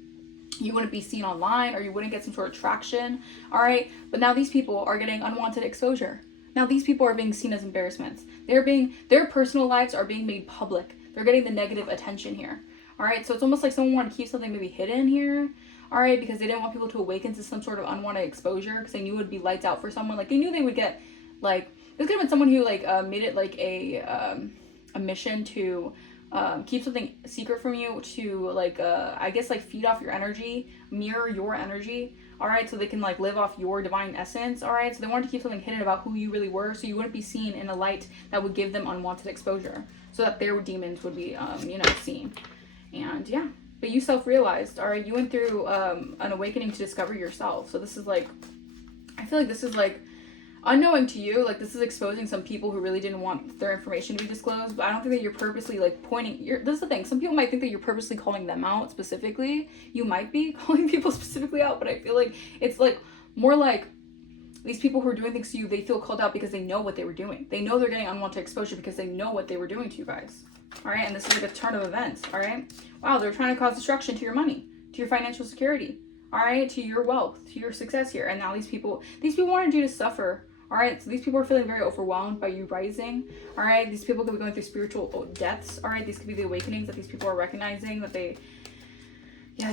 you wouldn't be seen online, or you wouldn't get some sort of traction. All right. But now these people are getting unwanted exposure. Now these people are being seen as embarrassments. Their personal lives are being made public. They're getting the negative attention here. All right, so it's almost like someone wanted to keep something maybe hidden here, all right, because they didn't want people to awaken to some sort of unwanted exposure, because they knew it would be lights out for someone. Like they knew they would get, like, this could have been someone who like made it like a mission to keep something secret from you, to like I guess like feed off your energy, mirror your energy, all right, so they can like live off your divine essence. All right, so they wanted to keep something hidden about who you really were, so you wouldn't be seen in a light that would give them unwanted exposure, so that their demons would be seen. And yeah, but you self-realized, all right, you went through an awakening to discover yourself. So this is like, I feel like this is like unknowing to you, like this is exposing some people who really didn't want their information to be disclosed. But I don't think that you're purposely like this is the thing, some people might think that you're purposely calling them out specifically. You might be calling people specifically out, but I feel like it's like more like these people who are doing things to you, they feel called out because they know what they were doing. They know they're getting unwanted exposure because they know what they were doing to you guys. All right, and this is like a turn of events. All right, wow, they're trying to cause destruction to your money, to your financial security, all right, to your wealth, to your success here. And now these people wanted you to suffer. All right, so these people are feeling very overwhelmed by you rising. All right, these people could be going through spiritual deaths. All right, these could be the awakenings that these people are recognizing that these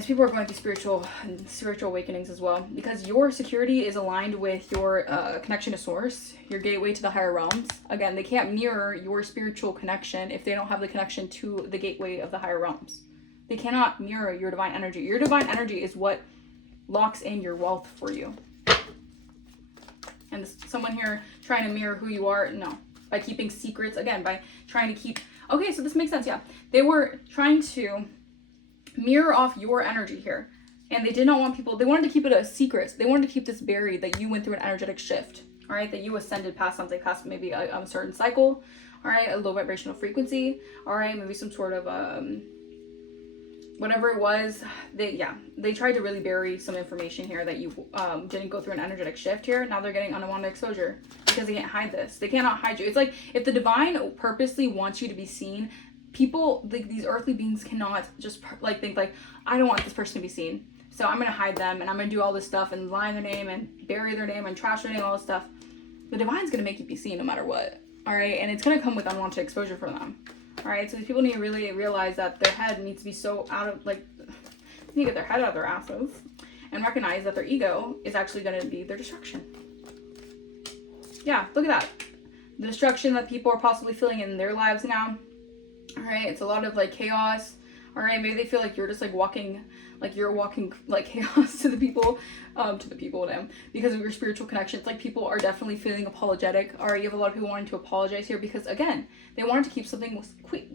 people are going through spiritual awakenings as well, because your security is aligned with your connection to source, your gateway to the higher realms. Again, they can't mirror your spiritual connection if they don't have the connection to the gateway of the higher realms. They cannot mirror your divine energy. Your divine energy is what locks in your wealth for you. And someone here trying to mirror who you are, no. By keeping secrets, again, by trying to keep, okay, so this makes sense, yeah. They were trying to mirror off your energy here, and they did not want people, they wanted to keep it a secret. They wanted to keep this buried, that you went through an energetic shift, all right, that you ascended past something, past maybe a certain cycle, all right, a low vibrational frequency, all right, maybe some sort of whatever it was. They tried to really bury some information here, that you didn't go through an energetic shift here. Now they're getting unwanted exposure because they can't hide this. They cannot hide you. It's like if the divine purposely wants you to be seen, people, these earthly beings cannot just like think like, I don't want this person to be seen, so I'm gonna hide them and I'm gonna do all this stuff and lie in their name and bury their name and trash their name, all this stuff. The divine's gonna make you be seen no matter what, all right, and it's gonna come with unwanted exposure for them. All right, so these people need to really realize that their head needs to be so out of, like, they need to get their head out of their asses and recognize that their ego is actually going to be their destruction. Yeah, look at that. The destruction that people are possibly feeling in their lives now. All right, it's a lot of, like, chaos. All right, maybe they feel like you're just, like, walking like chaos to the people now, because of your spiritual connections. Like, people are definitely feeling apologetic. All right, you have a lot of people wanting to apologize here because, again, they wanted to keep something quick.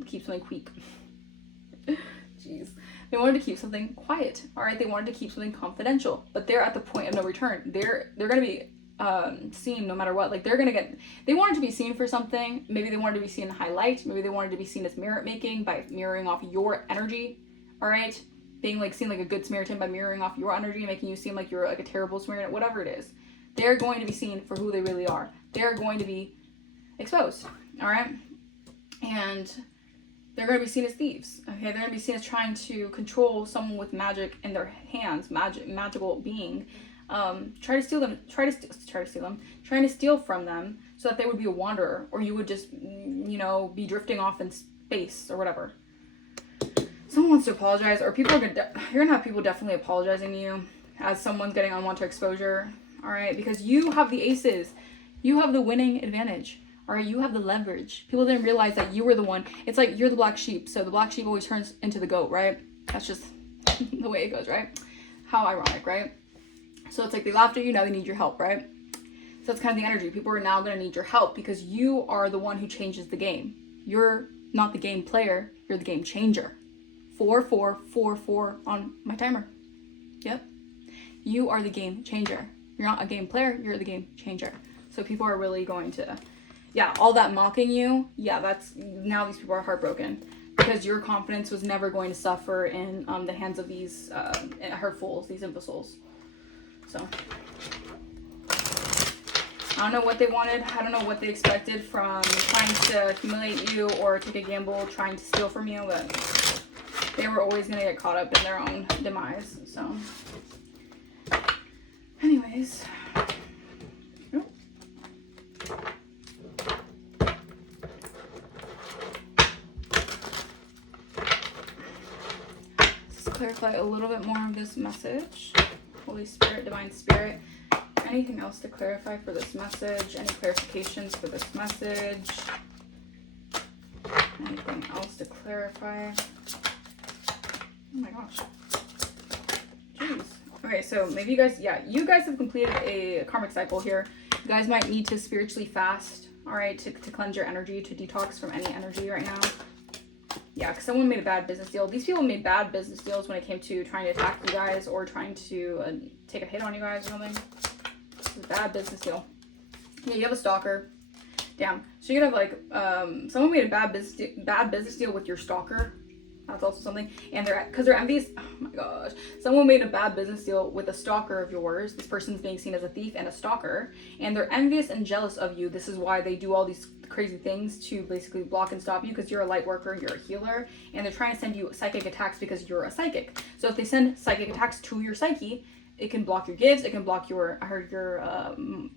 Jeez. They wanted to keep something quiet. All right, they wanted to keep something confidential, but they're at the point of no return. They're going to be seen no matter what. Like, they wanted to be seen for something. Maybe they wanted to be seen in high light. Maybe they wanted to be seen as merit making by mirroring off your energy. All right, being like seen like a good Samaritan by mirroring off your energy, making you seem like you're like a terrible Samaritan, whatever it is. They're going to be seen for who they really are. They're going to be exposed. All right, and they're going to be seen as thieves. Okay, they're going to be seen as trying to control someone with magic in their hands, magical being. Trying to steal from them so that they would be a wanderer, or you would just, be drifting off in space or whatever. Someone wants to apologize, or you're gonna have people definitely apologizing to you as someone's getting unwanted exposure. All right, because you have the aces, you have the winning advantage. All right, you have the leverage. People didn't realize that you were the one. It's like you're the black sheep, so the black sheep always turns into the goat, right? That's just the way it goes, right? How ironic, right? So it's like they laughed at you, now they need your help, right? So that's kind of the energy. People are now going to need your help because you are the one who changes the game. You're not the game player, you're the game changer. 4444 on my timer. Yep. You are the game changer. You're not a game player, you're the game changer. So people are really going to, yeah, all that mocking you, yeah, that's, now these people are heartbroken because your confidence was never going to suffer in the hands of these hurtfuls, these imbeciles. So, I don't know what they wanted. I don't know what they expected from trying to humiliate you or take a gamble, trying to steal from you, but they were always going to get caught up in their own demise. So, anyways. Let's clarify a little bit more of this message. Holy Spirit, Divine Spirit. Anything else to clarify for this message? Any clarifications for this message? Anything else to clarify? Oh my gosh. Jeez. Okay, so maybe you guys, yeah, you guys have completed a karmic cycle here. You guys might need to spiritually fast, all right, to cleanse your energy, to detox from any energy right now. Yeah, because someone made a bad business deal. These people made bad business deals when it came to trying to attack you guys or trying to take a hit on you guys or something. It's a bad business deal. Yeah, you have a stalker. Damn. So you could have like someone made a bad business deal with your stalker. That's also something. And because they're envious. Oh my gosh. Someone made a bad business deal with a stalker of yours. This person's being seen as a thief and a stalker. And they're envious and jealous of you. This is why they do all these crazy things to basically block and stop you, because you're a light worker, you're a healer, and they're trying to send you psychic attacks because you're a psychic. So if they send psychic attacks to your psyche, it can block your gifts, it can block your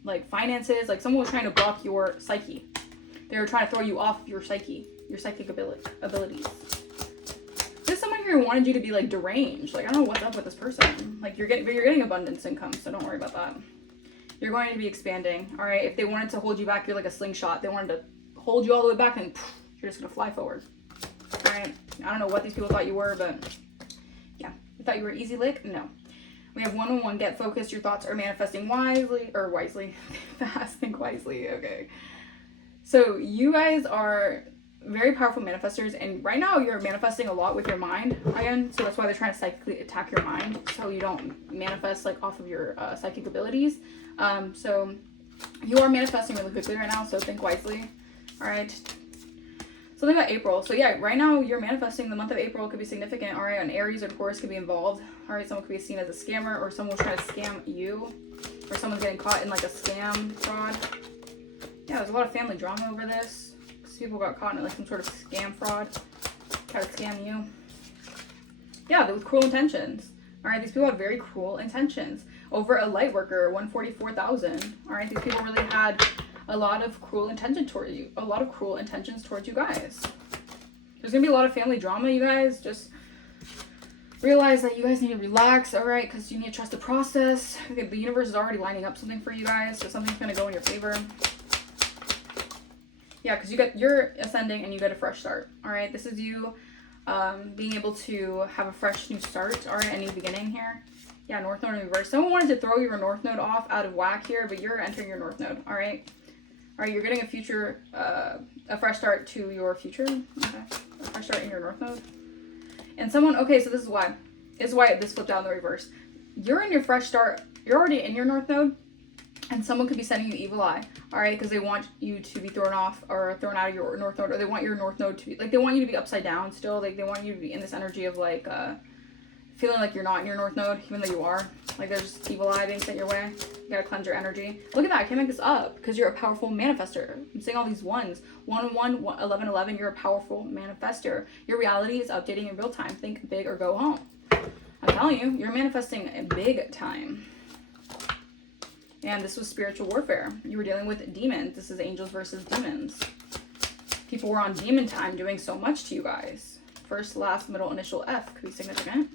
like finances. Like someone was trying to block your psyche. They were trying to throw you off your psyche, your psychic abilities. There's someone here who wanted you to be like deranged. Like I don't know what's up with this person. Like you're getting abundance income, so don't worry about that. You're going to be expanding, all right? If they wanted to hold you back, you're like a slingshot. They wanted to hold you all the way back and you're just gonna fly forward, all right? I don't know what these people thought you were, but yeah. They thought you were an easy lick? No. We have 101, get focused. Your thoughts are manifesting wisely. Fast, think wisely, okay. So you guys are very powerful manifestors, and right now you're manifesting a lot with your mind, again, so that's why they're trying to psychically attack your mind, so you don't manifest like off of your psychic abilities. So you are manifesting really quickly right now, so think wisely, all right? Something about April. So yeah, right now you're manifesting. The month of April could be significant, all right? An Aries or Taurus could be involved, all right? Someone could be seen as a scammer, or someone's trying to scam you, or someone's getting caught in like a scam fraud. Yeah, there's a lot of family drama over this. People got caught in like some sort of scam fraud, try to scam you. Yeah, with cruel intentions. All right, these people have very cruel intentions over a light worker, 144,000. All right, these people really had a lot of cruel intention towards you, a lot of cruel intentions towards you guys. There's gonna be a lot of family drama, you guys. Just realize that you guys need to relax, all right, because you need to trust the process. Okay, the universe is already lining up something for you guys, so something's gonna go in your favor. Yeah, because you're ascending and you get a fresh start. All right, this is you being able to have a fresh new start. All right, a new beginning here. Yeah, North Node in reverse. Someone wanted to throw your North Node off out of whack here, but you're entering your North Node. All right. All right, you're getting a future, a fresh start to your future. Okay, a fresh start in your North Node. And someone, okay, so this is why. This is why this flipped out in the reverse. You're in your fresh start. You're already in your North Node. And someone could be sending you evil eye, all right, because they want you to be thrown off or thrown out of your North Node, or they want your North Node to be, like, they want you to be upside down still. Like, they want you to be in this energy of, like, feeling like you're not in your North Node, even though you are. Like, there's evil eye being sent your way. You gotta cleanse your energy. Look at that. I can't make this up because you're a powerful manifester. I'm saying all these ones. 1, 1, 11, 11. You're a powerful manifester. Your reality is updating in real time. Think big or go home. I'm telling you, you're manifesting a big time. And this was spiritual warfare. You were dealing with demons. This is angels versus demons. People were on demon time doing so much to you guys. First, last, middle, initial F could be significant.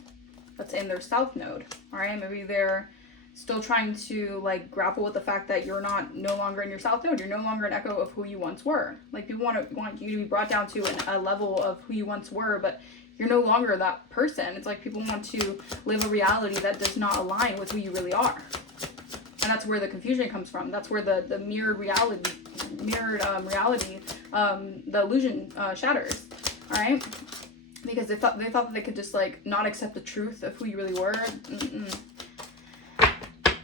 That's in their south node. All right, maybe they're still trying to like grapple with the fact that you're no longer in your south node. You're no longer an echo of who you once were. Like people want you to be brought down to a level of who you once were, but You're no longer that person. It's like people want to live a reality that does not align with who you really are. And that's where the confusion comes from. That's where the mirrored reality, the illusion shatters. All right? Because they thought that they could just like not accept the truth of who you really were.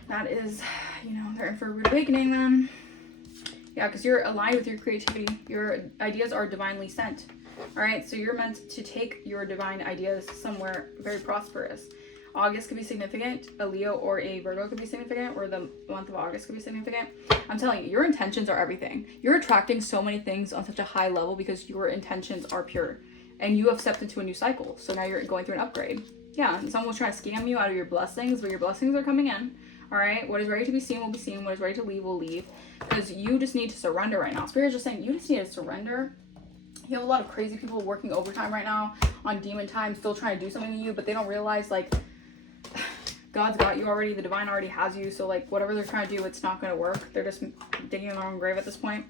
That is, you know, they're in for a rude awakening then. Yeah, because you're aligned with your creativity. Your ideas are divinely sent. All right, so you're meant to take your divine ideas somewhere very prosperous. August could be significant. A Leo or a Virgo could be significant, or the month of August could be significant. I'm telling you, your intentions are everything. You're attracting so many things on such a high level because your intentions are pure. And you have stepped into a new cycle. So now you're going through an upgrade. Yeah, and someone was trying to scam you out of your blessings, but your blessings are coming in. All right, what is ready to be seen will be seen. What is ready to leave will leave. Because you just need to surrender right now. Spirit is just saying you just need to surrender. You have a lot of crazy people working overtime right now on demon time, still trying to do something to you, but they don't realize, like, God's got you already. The divine already has you. So, like, whatever they're trying to do, it's not going to work. They're just digging in their own grave at this point.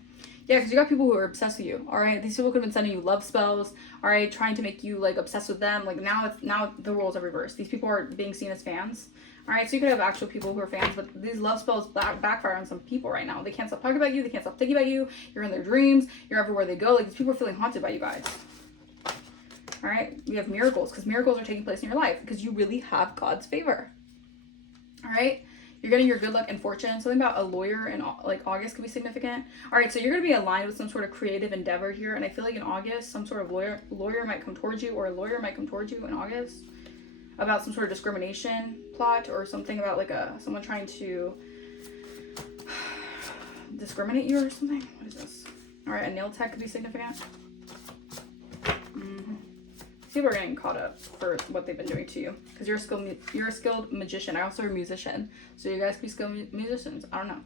Yeah, because you got people who are obsessed with you, all right? These people could have been sending you love spells, all right? Trying to make you, like, obsessed with them. Like, now the roles are reversed. These people are being seen as fans, all right? So you could have actual people who are fans, but these love spells backfire on some people right now. They can't stop talking about you. They can't stop thinking about you. You're in their dreams. You're everywhere they go. Like, these people are feeling haunted by you guys, all right? We have miracles, because miracles are taking place in your life because you really have God's favor, all right? You're getting your good luck and fortune. Something about a lawyer in like August could be significant. All right, so you're going to be aligned with some sort of creative endeavor here. And I feel like in August, some sort of lawyer might come towards you, or a lawyer might come towards you in August about some sort of discrimination plot, or something about like someone trying to discriminate you or something. What is this? All right, a nail tech could be significant. People are getting caught up for what they've been doing to you because you're a skilled magician. I also am a musician, so you guys could be skilled musicians. I don't know,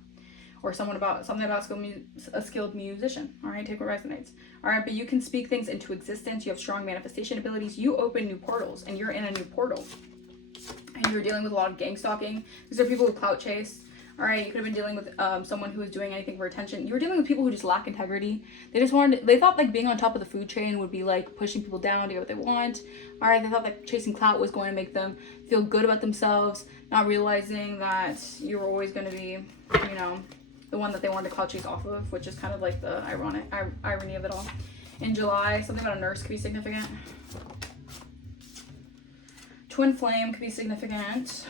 or something about a skilled musician. All right, take what resonates. All right, but you can speak things into existence. You have strong manifestation abilities. You open new portals, and you're in a new portal. And you're dealing with a lot of gang stalking. These are people who clout chase. All right, you could have been dealing with someone who was doing anything for attention. You were dealing with people who just lack integrity. They thought like being on top of the food chain would be like pushing people down to get what they want. All right, they thought that chasing clout was going to make them feel good about themselves, not realizing that you were always going to be, you know, the one that they wanted to clout chase off of, which is kind of like the irony of it all. In July, something about a nurse could be significant. Twin flame could be significant.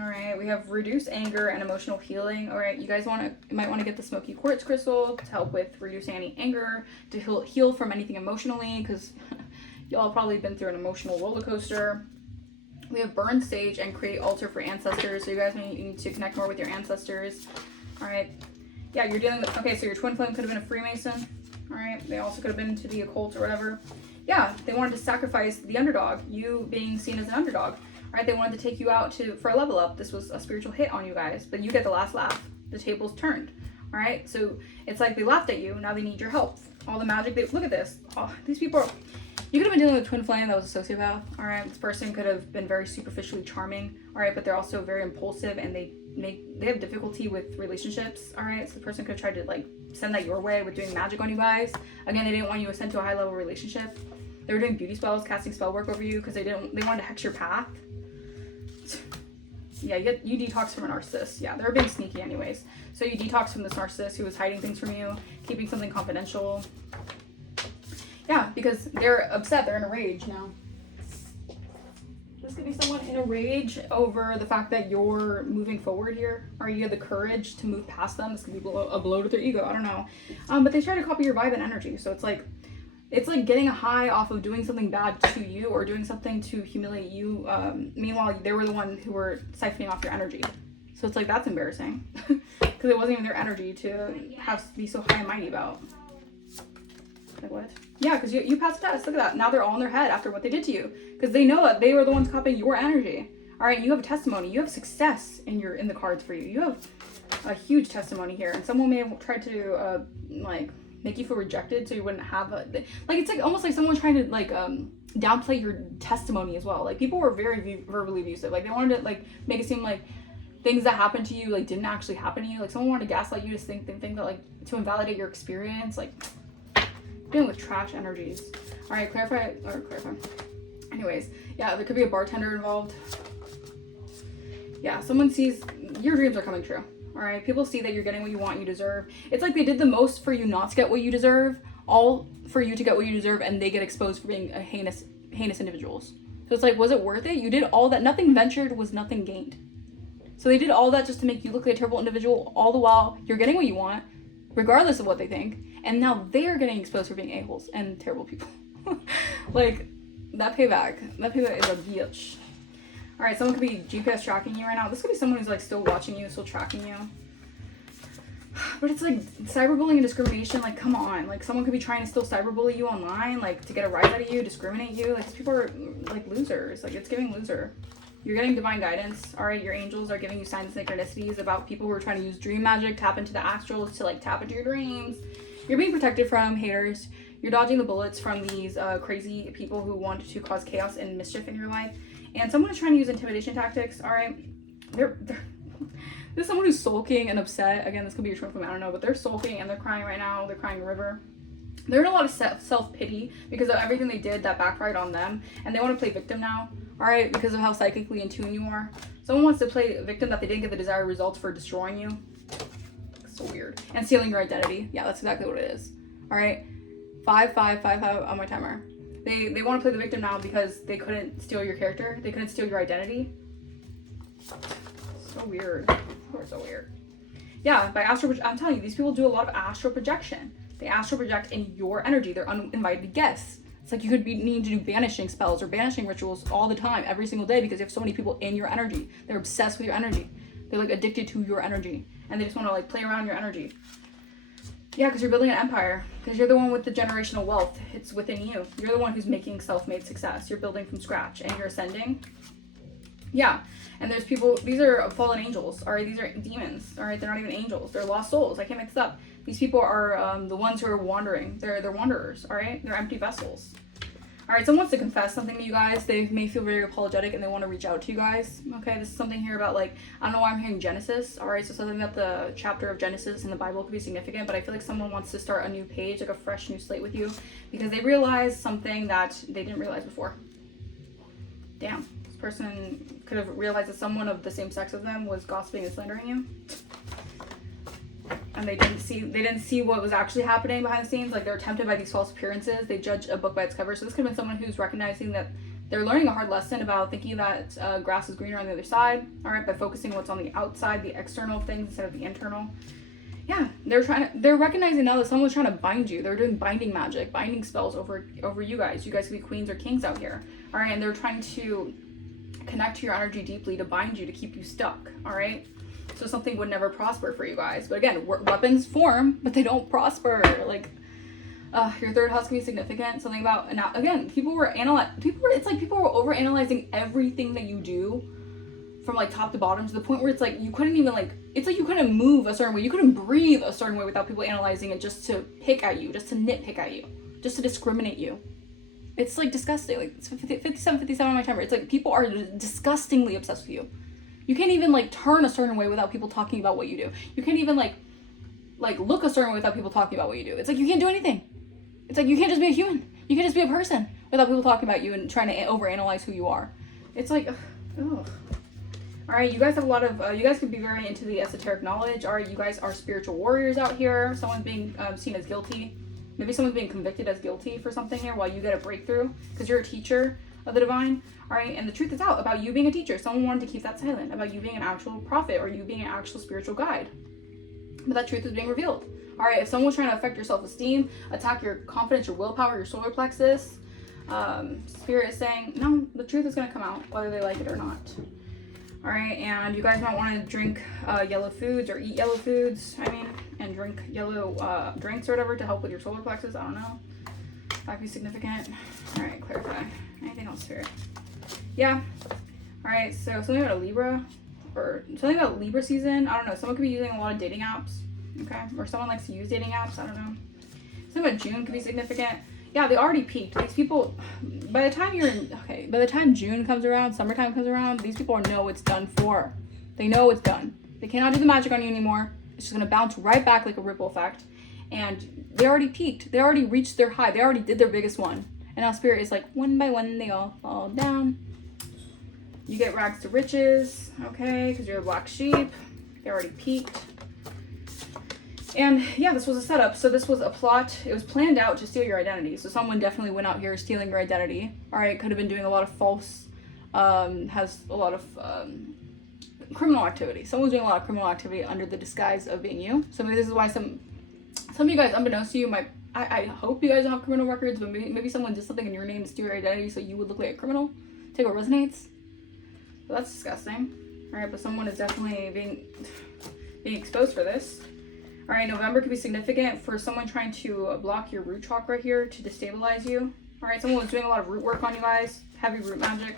All right, we have reduced anger and emotional healing. All right, you guys might want to get the smoky quartz crystal to help with reducing any anger, to heal from anything emotionally, because y'all probably been through an emotional roller coaster. We have burn sage and create altar for ancestors. So you guys need to connect more with your ancestors. All right, yeah, you're dealing with, okay, so your twin flame could have been a Freemason. All right, they also could have been into the occult or whatever. Yeah, they wanted to sacrifice the underdog, you being seen as an underdog. Right, they wanted to take you out for a level up. This was a spiritual hit on you guys, but you get the last laugh. The tables turned. All right, so it's like they laughed at you. Now they need your help. All the magic. Look at this. Oh, these people. You could have been dealing with a twin flame that was a sociopath. All right, this person could have been very superficially charming. All right, but they're also very impulsive, and they have difficulty with relationships. All right, so the person could have tried to like send that your way with doing magic on you guys. Again, they didn't want you to ascend to a high level relationship. They were doing beauty spells, casting spell work over you because they wanted to hex your path. Yeah, you detox from a narcissist. Yeah, they're being sneaky anyways. So you detox from this narcissist who was hiding things from you, keeping something confidential. Yeah, because they're upset. They're in a rage now. This could be someone in a rage over the fact that you're moving forward here. Or you have the courage to move past them. This could be a blow to their ego. I don't know. But they try to copy your vibe and energy. So it's like getting a high off of doing something bad to you or doing something to humiliate you. Meanwhile, they were the one who were siphoning off your energy. So it's like, that's embarrassing. Because it wasn't even their energy to be so high and mighty about. Like what? Yeah, because you passed the test. Look at that. Now they're all in their head after what they did to you. Because they know that they were the ones copying your energy. All right, you have a testimony. You have success in the cards for you. You have a huge testimony here. And someone may have tried to, make you feel rejected so you wouldn't have it's like almost like someone trying to downplay your testimony as well. Like people were very verbally abusive. Like they wanted to like make it seem like things that happened to you like didn't actually happen to you. Like someone wanted to gaslight you to think that like to invalidate your experience. Like dealing with trash energies. All right, clarify. Anyways, yeah, there could be a bartender involved. Yeah, someone sees your dreams are coming true. All right, people see that you're getting what you want, you deserve. It's like they did the most for you not to get what you deserve, all for you to get what you deserve, and they get exposed for being a heinous individuals. So it's like, was it worth it? You did all that. Nothing ventured was nothing gained. So they did all that just to make you look like a terrible individual, all the while you're getting what you want, regardless of what they think. And now they're getting exposed for being a-holes and terrible people. Like, that payback is a bitch. All right, someone could be GPS tracking you right now. This could be someone who's like still watching you, still tracking you. But it's like cyberbullying and discrimination. Like, come on. Like, someone could be trying to still cyberbully you online, like to get a rise out of you, discriminate you. Like, these people are like losers. Like, it's giving loser. You're getting divine guidance. All right, your angels are giving you signs and synchronicities about people who are trying to use dream magic, tap into the astrals to like tap into your dreams. You're being protected from haters. You're dodging the bullets from these crazy people who want to cause chaos and mischief in your life. And someone is trying to use intimidation tactics. All right, there's someone who's sulking and upset. Again, this could be your twin flame, I don't know, but they're sulking and they're crying right now. They're crying a river. They're in a lot of self-pity because of everything they did that backfired on them, and they want to play victim now. All right, because of how psychically in tune you are. Someone wants to play victim that they didn't get the desired results for destroying you. So weird. And stealing your identity. Yeah, that's exactly what it is. All right, 5, 5, 5, 5 on my timer. They want to play the victim now because they couldn't steal your character. They couldn't steal your identity. So weird. So weird. Yeah, by astral, I'm telling you, these people do a lot of astral projection. They astral project in your energy. They're uninvited guests. It's like you could be needing to do banishing spells or banishing rituals all the time, every single day, because you have so many people in your energy. They're obsessed with your energy. They're like addicted to your energy, and they just want to like play around your energy. Yeah, because you're building an empire. Because you're the one with the generational wealth. It's within you. You're the one who's making self-made success. You're building from scratch, and you're ascending. Yeah, and there's people, these are fallen angels, all right? These are demons, all right? They're not even angels. They're lost souls. I can't make this up. These people are the ones who are wandering. They're wanderers, all right? They're empty vessels. All right, someone wants to confess something to you guys. They may feel very apologetic and they want to reach out to you guys. Okay, this is something here about like, I don't know why I'm hearing Genesis. All right, so something about the chapter of Genesis in the Bible could be significant, but I feel like someone wants to start a new page, like a fresh new slate with you, because they realize something that they didn't realize before. Damn, this person could have realized that someone of the same sex as them was gossiping and slandering you. And they didn't see what was actually happening behind the scenes. Like, they're tempted by these false appearances. They judge a book by its cover. So this could have been someone who's recognizing that they're learning a hard lesson about thinking that grass is greener on the other side. All right, by focusing what's on the outside, the external things instead of the internal. Yeah, they're recognizing now that someone was trying to bind you. They're doing binding magic, binding spells over you guys. You guys could be queens or kings out here. All right, and they're trying to connect to your energy deeply to bind you, to keep you stuck. All right. So something would never prosper for you guys. But again, weapons form, but they don't prosper. Like, your third house can be significant. Something about, now again, people were overanalyzing everything that you do from like top to bottom, to the point where it's like you couldn't even like, it's like you couldn't move a certain way. You couldn't breathe a certain way without people analyzing it just to pick at you, just to nitpick at you, just to discriminate you. It's like disgusting. Like, it's 57 on my timer. It's like people are disgustingly obsessed with you. You can't even like turn a certain way without people talking about what you do. You can't even like look a certain way without people talking about what you do. It's like you can't do anything. It's like you can't just be a human. You can't just be a person without people talking about you and trying to overanalyze who you are. It's like, ugh. All right, you guys have a lot of, you guys could be very into the esoteric knowledge. All right, you guys are spiritual warriors out here. Someone's being seen as guilty. Maybe someone's being convicted as guilty for something here while you get a breakthrough because you're a teacher of the divine. All right, and the truth is out about you being a teacher. Someone wanted to keep that silent about you being an actual prophet or you being an actual spiritual guide. But that truth is being revealed. All right, if someone was trying to affect your self-esteem, attack your confidence, your willpower, your solar plexus, Spirit is saying, no, the truth is going to come out, whether they like it or not. All right, and you guys might want to drink yellow foods or eat yellow foods, and drink yellow drinks or whatever to help with your solar plexus. I don't know. That could be significant. All right, clarify. Anything else here? Yeah. All right, so something about a Libra or something about Libra season. I don't know. Someone could be using a lot of dating apps. Okay. Or someone likes to use dating apps. I don't know. Something about June could be significant. Yeah, they already peaked. These people, by the time June comes around, summertime comes around, these people know it's done for. They know it's done. They cannot do the magic on you anymore. It's just going to bounce right back like a ripple effect. And they already peaked. They already reached their high. They already did their biggest one. And now spirit is like, one by one, they all fall down. You get rags to riches, okay, because you're a black sheep. They already peaked. And yeah, this was a setup. So this was a plot. It was planned out to steal your identity. So someone definitely went out here stealing your identity. All right, could have been doing a lot of false, has a lot of criminal activity. Someone's doing a lot of criminal activity under the disguise of being you. So maybe this is why some of you guys, unbeknownst to you, I hope you guys don't have criminal records, but maybe someone did something in your name to steal your identity so you would look like a criminal. Take what resonates. So that's disgusting. All right, but someone is definitely being exposed for this. All right, November could be significant for someone trying to block your root chakra here to destabilize you. All right, someone was doing a lot of root work on you guys, heavy root magic.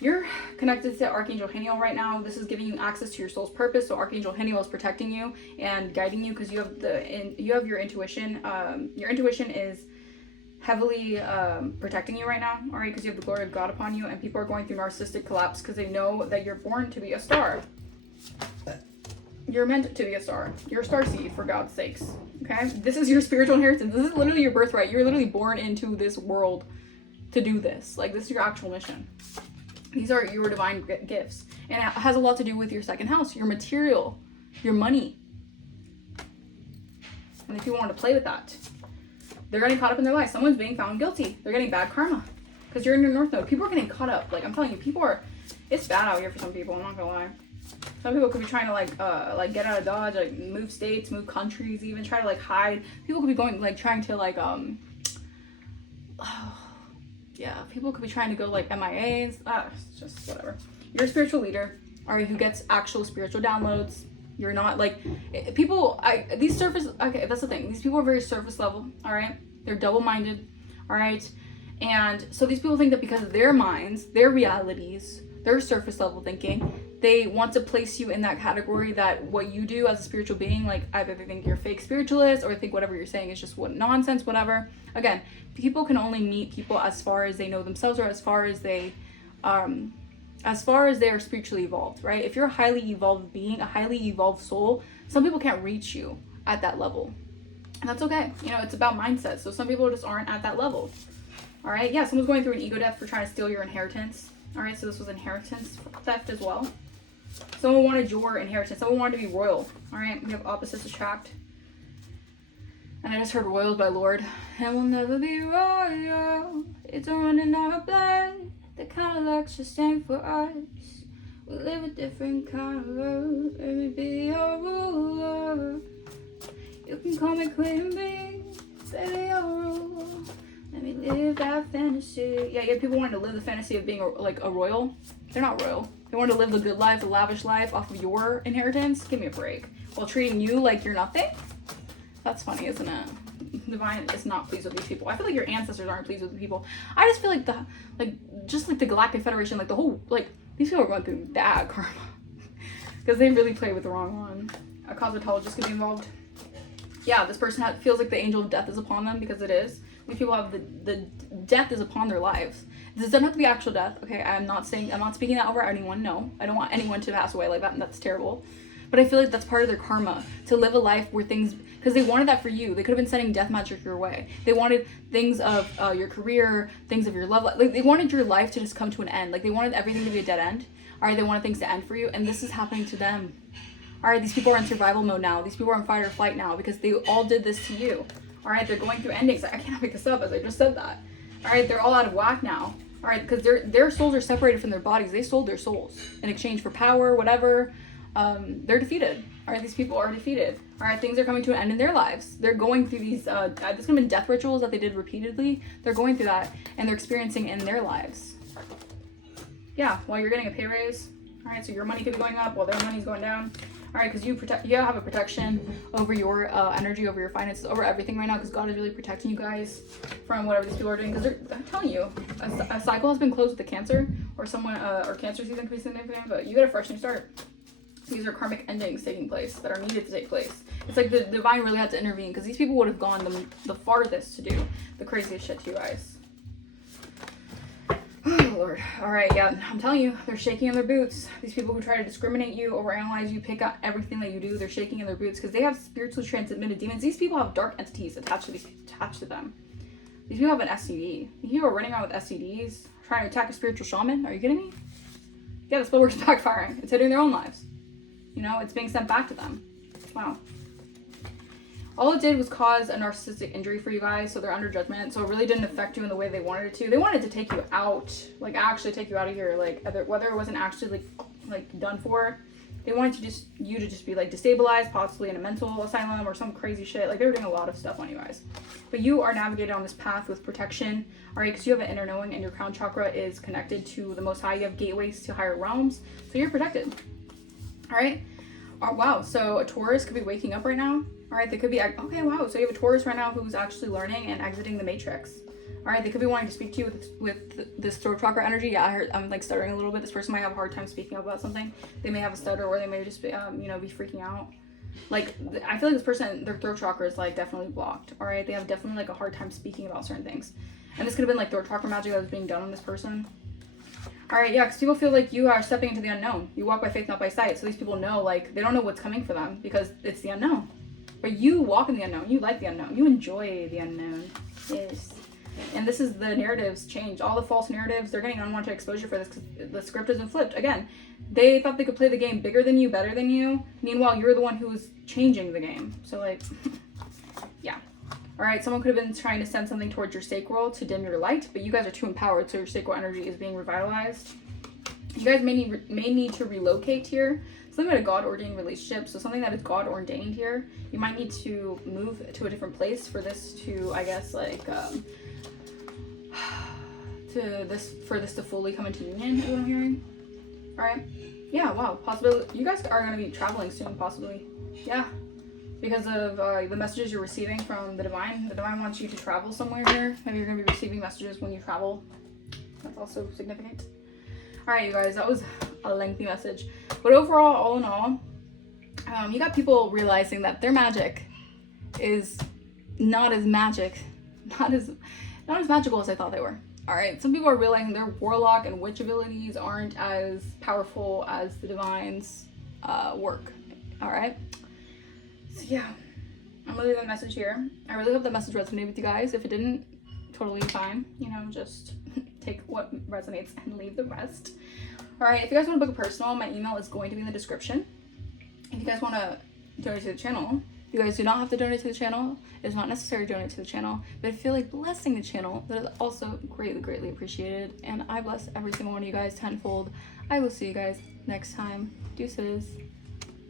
You're connected to Archangel Haniel right now. This is giving you access to your soul's purpose. So Archangel Haniel is protecting you and guiding you because you have your intuition. Your intuition is heavily protecting you right now. All right, because you have the glory of God upon you, and people are going through narcissistic collapse because they know that you're born to be a star. You're meant to be a star. You're a star seed, for God's sakes. Okay, this is your spiritual inheritance. This is literally your birthright. You're literally born into this world to do this. Like, this is your actual mission. These are your divine gifts. And it has a lot to do with your second house, your material, your money. And if you want to play with that, they're getting caught up in their life. Someone's being found guilty. They're getting bad karma because you're in your north node. People are getting caught up. Like, I'm telling you, it's bad out here for some people. I'm not gonna lie. Some people could be trying to like get out of Dodge, like move states, move countries, even try to like hide. People could be going like trying to like yeah, people could be trying to go like MIAs. It's just whatever. You're a spiritual leader, all right, who gets actual spiritual downloads. You're not like people. These surface. Okay, that's the thing. These people are very surface level. All right, they're double-minded. All right, and so these people think that because of their minds, their realities, their surface level thinking, they want to place you in that category that what you do as a spiritual being, like either they think you're a fake spiritualist or think whatever you're saying is just what nonsense, whatever. Again, people can only meet people as far as they know themselves or as far as they are spiritually evolved, right? If you're a highly evolved being, a highly evolved soul, some people can't reach you at that level. And that's okay. You know, it's about mindset. So some people just aren't at that level. All right. Yeah, someone's going through an ego death for trying to steal your inheritance. All right. So this was inheritance theft as well. Someone wanted your inheritance. Someone wanted to be royal. All right. We have opposites attract. And I just heard royals by Lord. And we'll never be royal. It's a run in our blood. The kind of luck should stand for us. We live a different kind of world. Let me be your ruler. You can call me queen bee. Baby, your ruler. Let me live that fantasy. Yeah, people wanting to live the fantasy of being a royal. They're not royal. They want to live the good life, the lavish life off of your inheritance. Give me a break. While treating you like you're nothing. That's funny, isn't it? Divine is not pleased with these people. I feel like your ancestors aren't pleased with the people. I just feel like the Galactic Federation, like the whole, like these people are going through bad karma because they really play with the wrong one. A cosmetologist could be involved. Yeah, this person feels like the angel of death is upon them because it is. These people have the death is upon their lives. This doesn't have to be actual death. Okay, I'm not speaking that over anyone. No, I don't want anyone to pass away like that. And that's terrible. But I feel like that's part of their karma, to live a life where things, because they wanted that for you. They could have been sending death magic your way. They wanted things of your career, things of your love life. Like, they wanted your life to just come to an end. Like, they wanted everything to be a dead end. All right, they wanted things to end for you, and this is happening to them. All right, these people are in survival mode now. These people are in fight or flight now because they all did this to you. All right, they're going through endings. I can't make this up as I just said that. All right, they're all out of whack now. All right, because their souls are separated from their bodies. They sold their souls in exchange for power, whatever. They're defeated. All right, these people are defeated. All right, things are coming to an end in their lives. They're going through these, there's gonna be death rituals that they did repeatedly. They're going through that and they're experiencing in their lives. Yeah, while you're getting a pay raise. All right, so your money could be going up while their money's going down. All right, because you have a protection over your energy, over your finances, over everything right now, because God is really protecting you guys from whatever these people are doing. Because I'm telling you, a cycle has been closed with the Cancer, or someone, or Cancer season could be significant, but you get a fresh new start. These are karmic endings taking place that are needed to take place. It's like the divine really had to intervene because these people would have gone the farthest to do the craziest shit to you guys. Oh, Lord. All right, yeah, I'm telling you, they're shaking in their boots. These people who try to discriminate you, overanalyze you, pick out everything that you do, they're shaking in their boots because they have spiritually transmitted demons. These people have dark entities attached to them. These people have an STD. You are running around with STDs, trying to attack a spiritual shaman. Are you kidding me? Yeah, the spell work is backfiring. It's hitting their own lives. You know, it's being sent back to them. Wow. All it did was cause a narcissistic injury for you guys, so they're under judgment. So it really didn't affect you in the way they wanted it to. They wanted to take you out, like actually take you out of here, like whether it wasn't actually like done for. They wanted you to just be like destabilized, possibly in a mental asylum or some crazy shit. Like they were doing a lot of stuff on you guys. But you are navigating on this path with protection, all right? Because you have an inner knowing, and your crown chakra is connected to the Most High. You have gateways to higher realms, so you're protected. All right. Oh, wow. So a Taurus could be waking up right now. All right. They could be okay. Wow. So you have a Taurus right now who's actually learning and exiting the matrix. All right. They could be wanting to speak to you with this throat chakra energy. Yeah, I'm like stuttering a little bit. This person might have a hard time speaking about something. They may have a stutter, or they may just be you know, be freaking out. Like I feel like this person, their throat chakra is like definitely blocked. All right. They have definitely like a hard time speaking about certain things, and this could have been like throat chakra magic that was being done on this person. All right, yeah, because people feel like you are stepping into the unknown. You walk by faith, not by sight. So these people know, like, they don't know what's coming for them because it's the unknown. But you walk in the unknown. You like the unknown. You enjoy the unknown. Yes. And this is the narratives change. All the false narratives, they're getting unwanted exposure for this because the script isn't flipped. Again, they thought they could play the game bigger than you, better than you. Meanwhile, you're the one who's changing the game. So, like, yeah. All right, someone could have been trying to send something towards your sacral to dim your light, but you guys are too empowered, so your sacral energy is being revitalized. You guys may need to relocate here. Something about a God-ordained relationship, so something that is God-ordained here. You might need to move to a different place for this to, I guess, like, for this to fully come into union, is what I'm hearing. All right. Yeah, wow, possibility. You guys are going to be traveling soon, possibly. Yeah. Because of the messages you're receiving from the Divine. The Divine wants you to travel somewhere here. Maybe you're going to be receiving messages when you travel. That's also significant. Alright, you guys, that was a lengthy message. But overall, all in all, you got people realizing that their magic is not as magical as I thought they were. Alright, some people are realizing their warlock and witch abilities aren't as powerful as the Divine's work. Alright? So yeah, I'm gonna leave that message here. I really hope that message resonated with you guys. If it didn't, totally fine. You know, just take what resonates and leave the rest. Alright, if you guys want to book a personal, my email is going to be in the description. If you guys want to donate to the channel, you guys do not have to donate to the channel. It's not necessary to donate to the channel. But if you feel like blessing the channel, that is also greatly, greatly appreciated. And I bless every single one of you guys tenfold. I will see you guys next time. Deuces.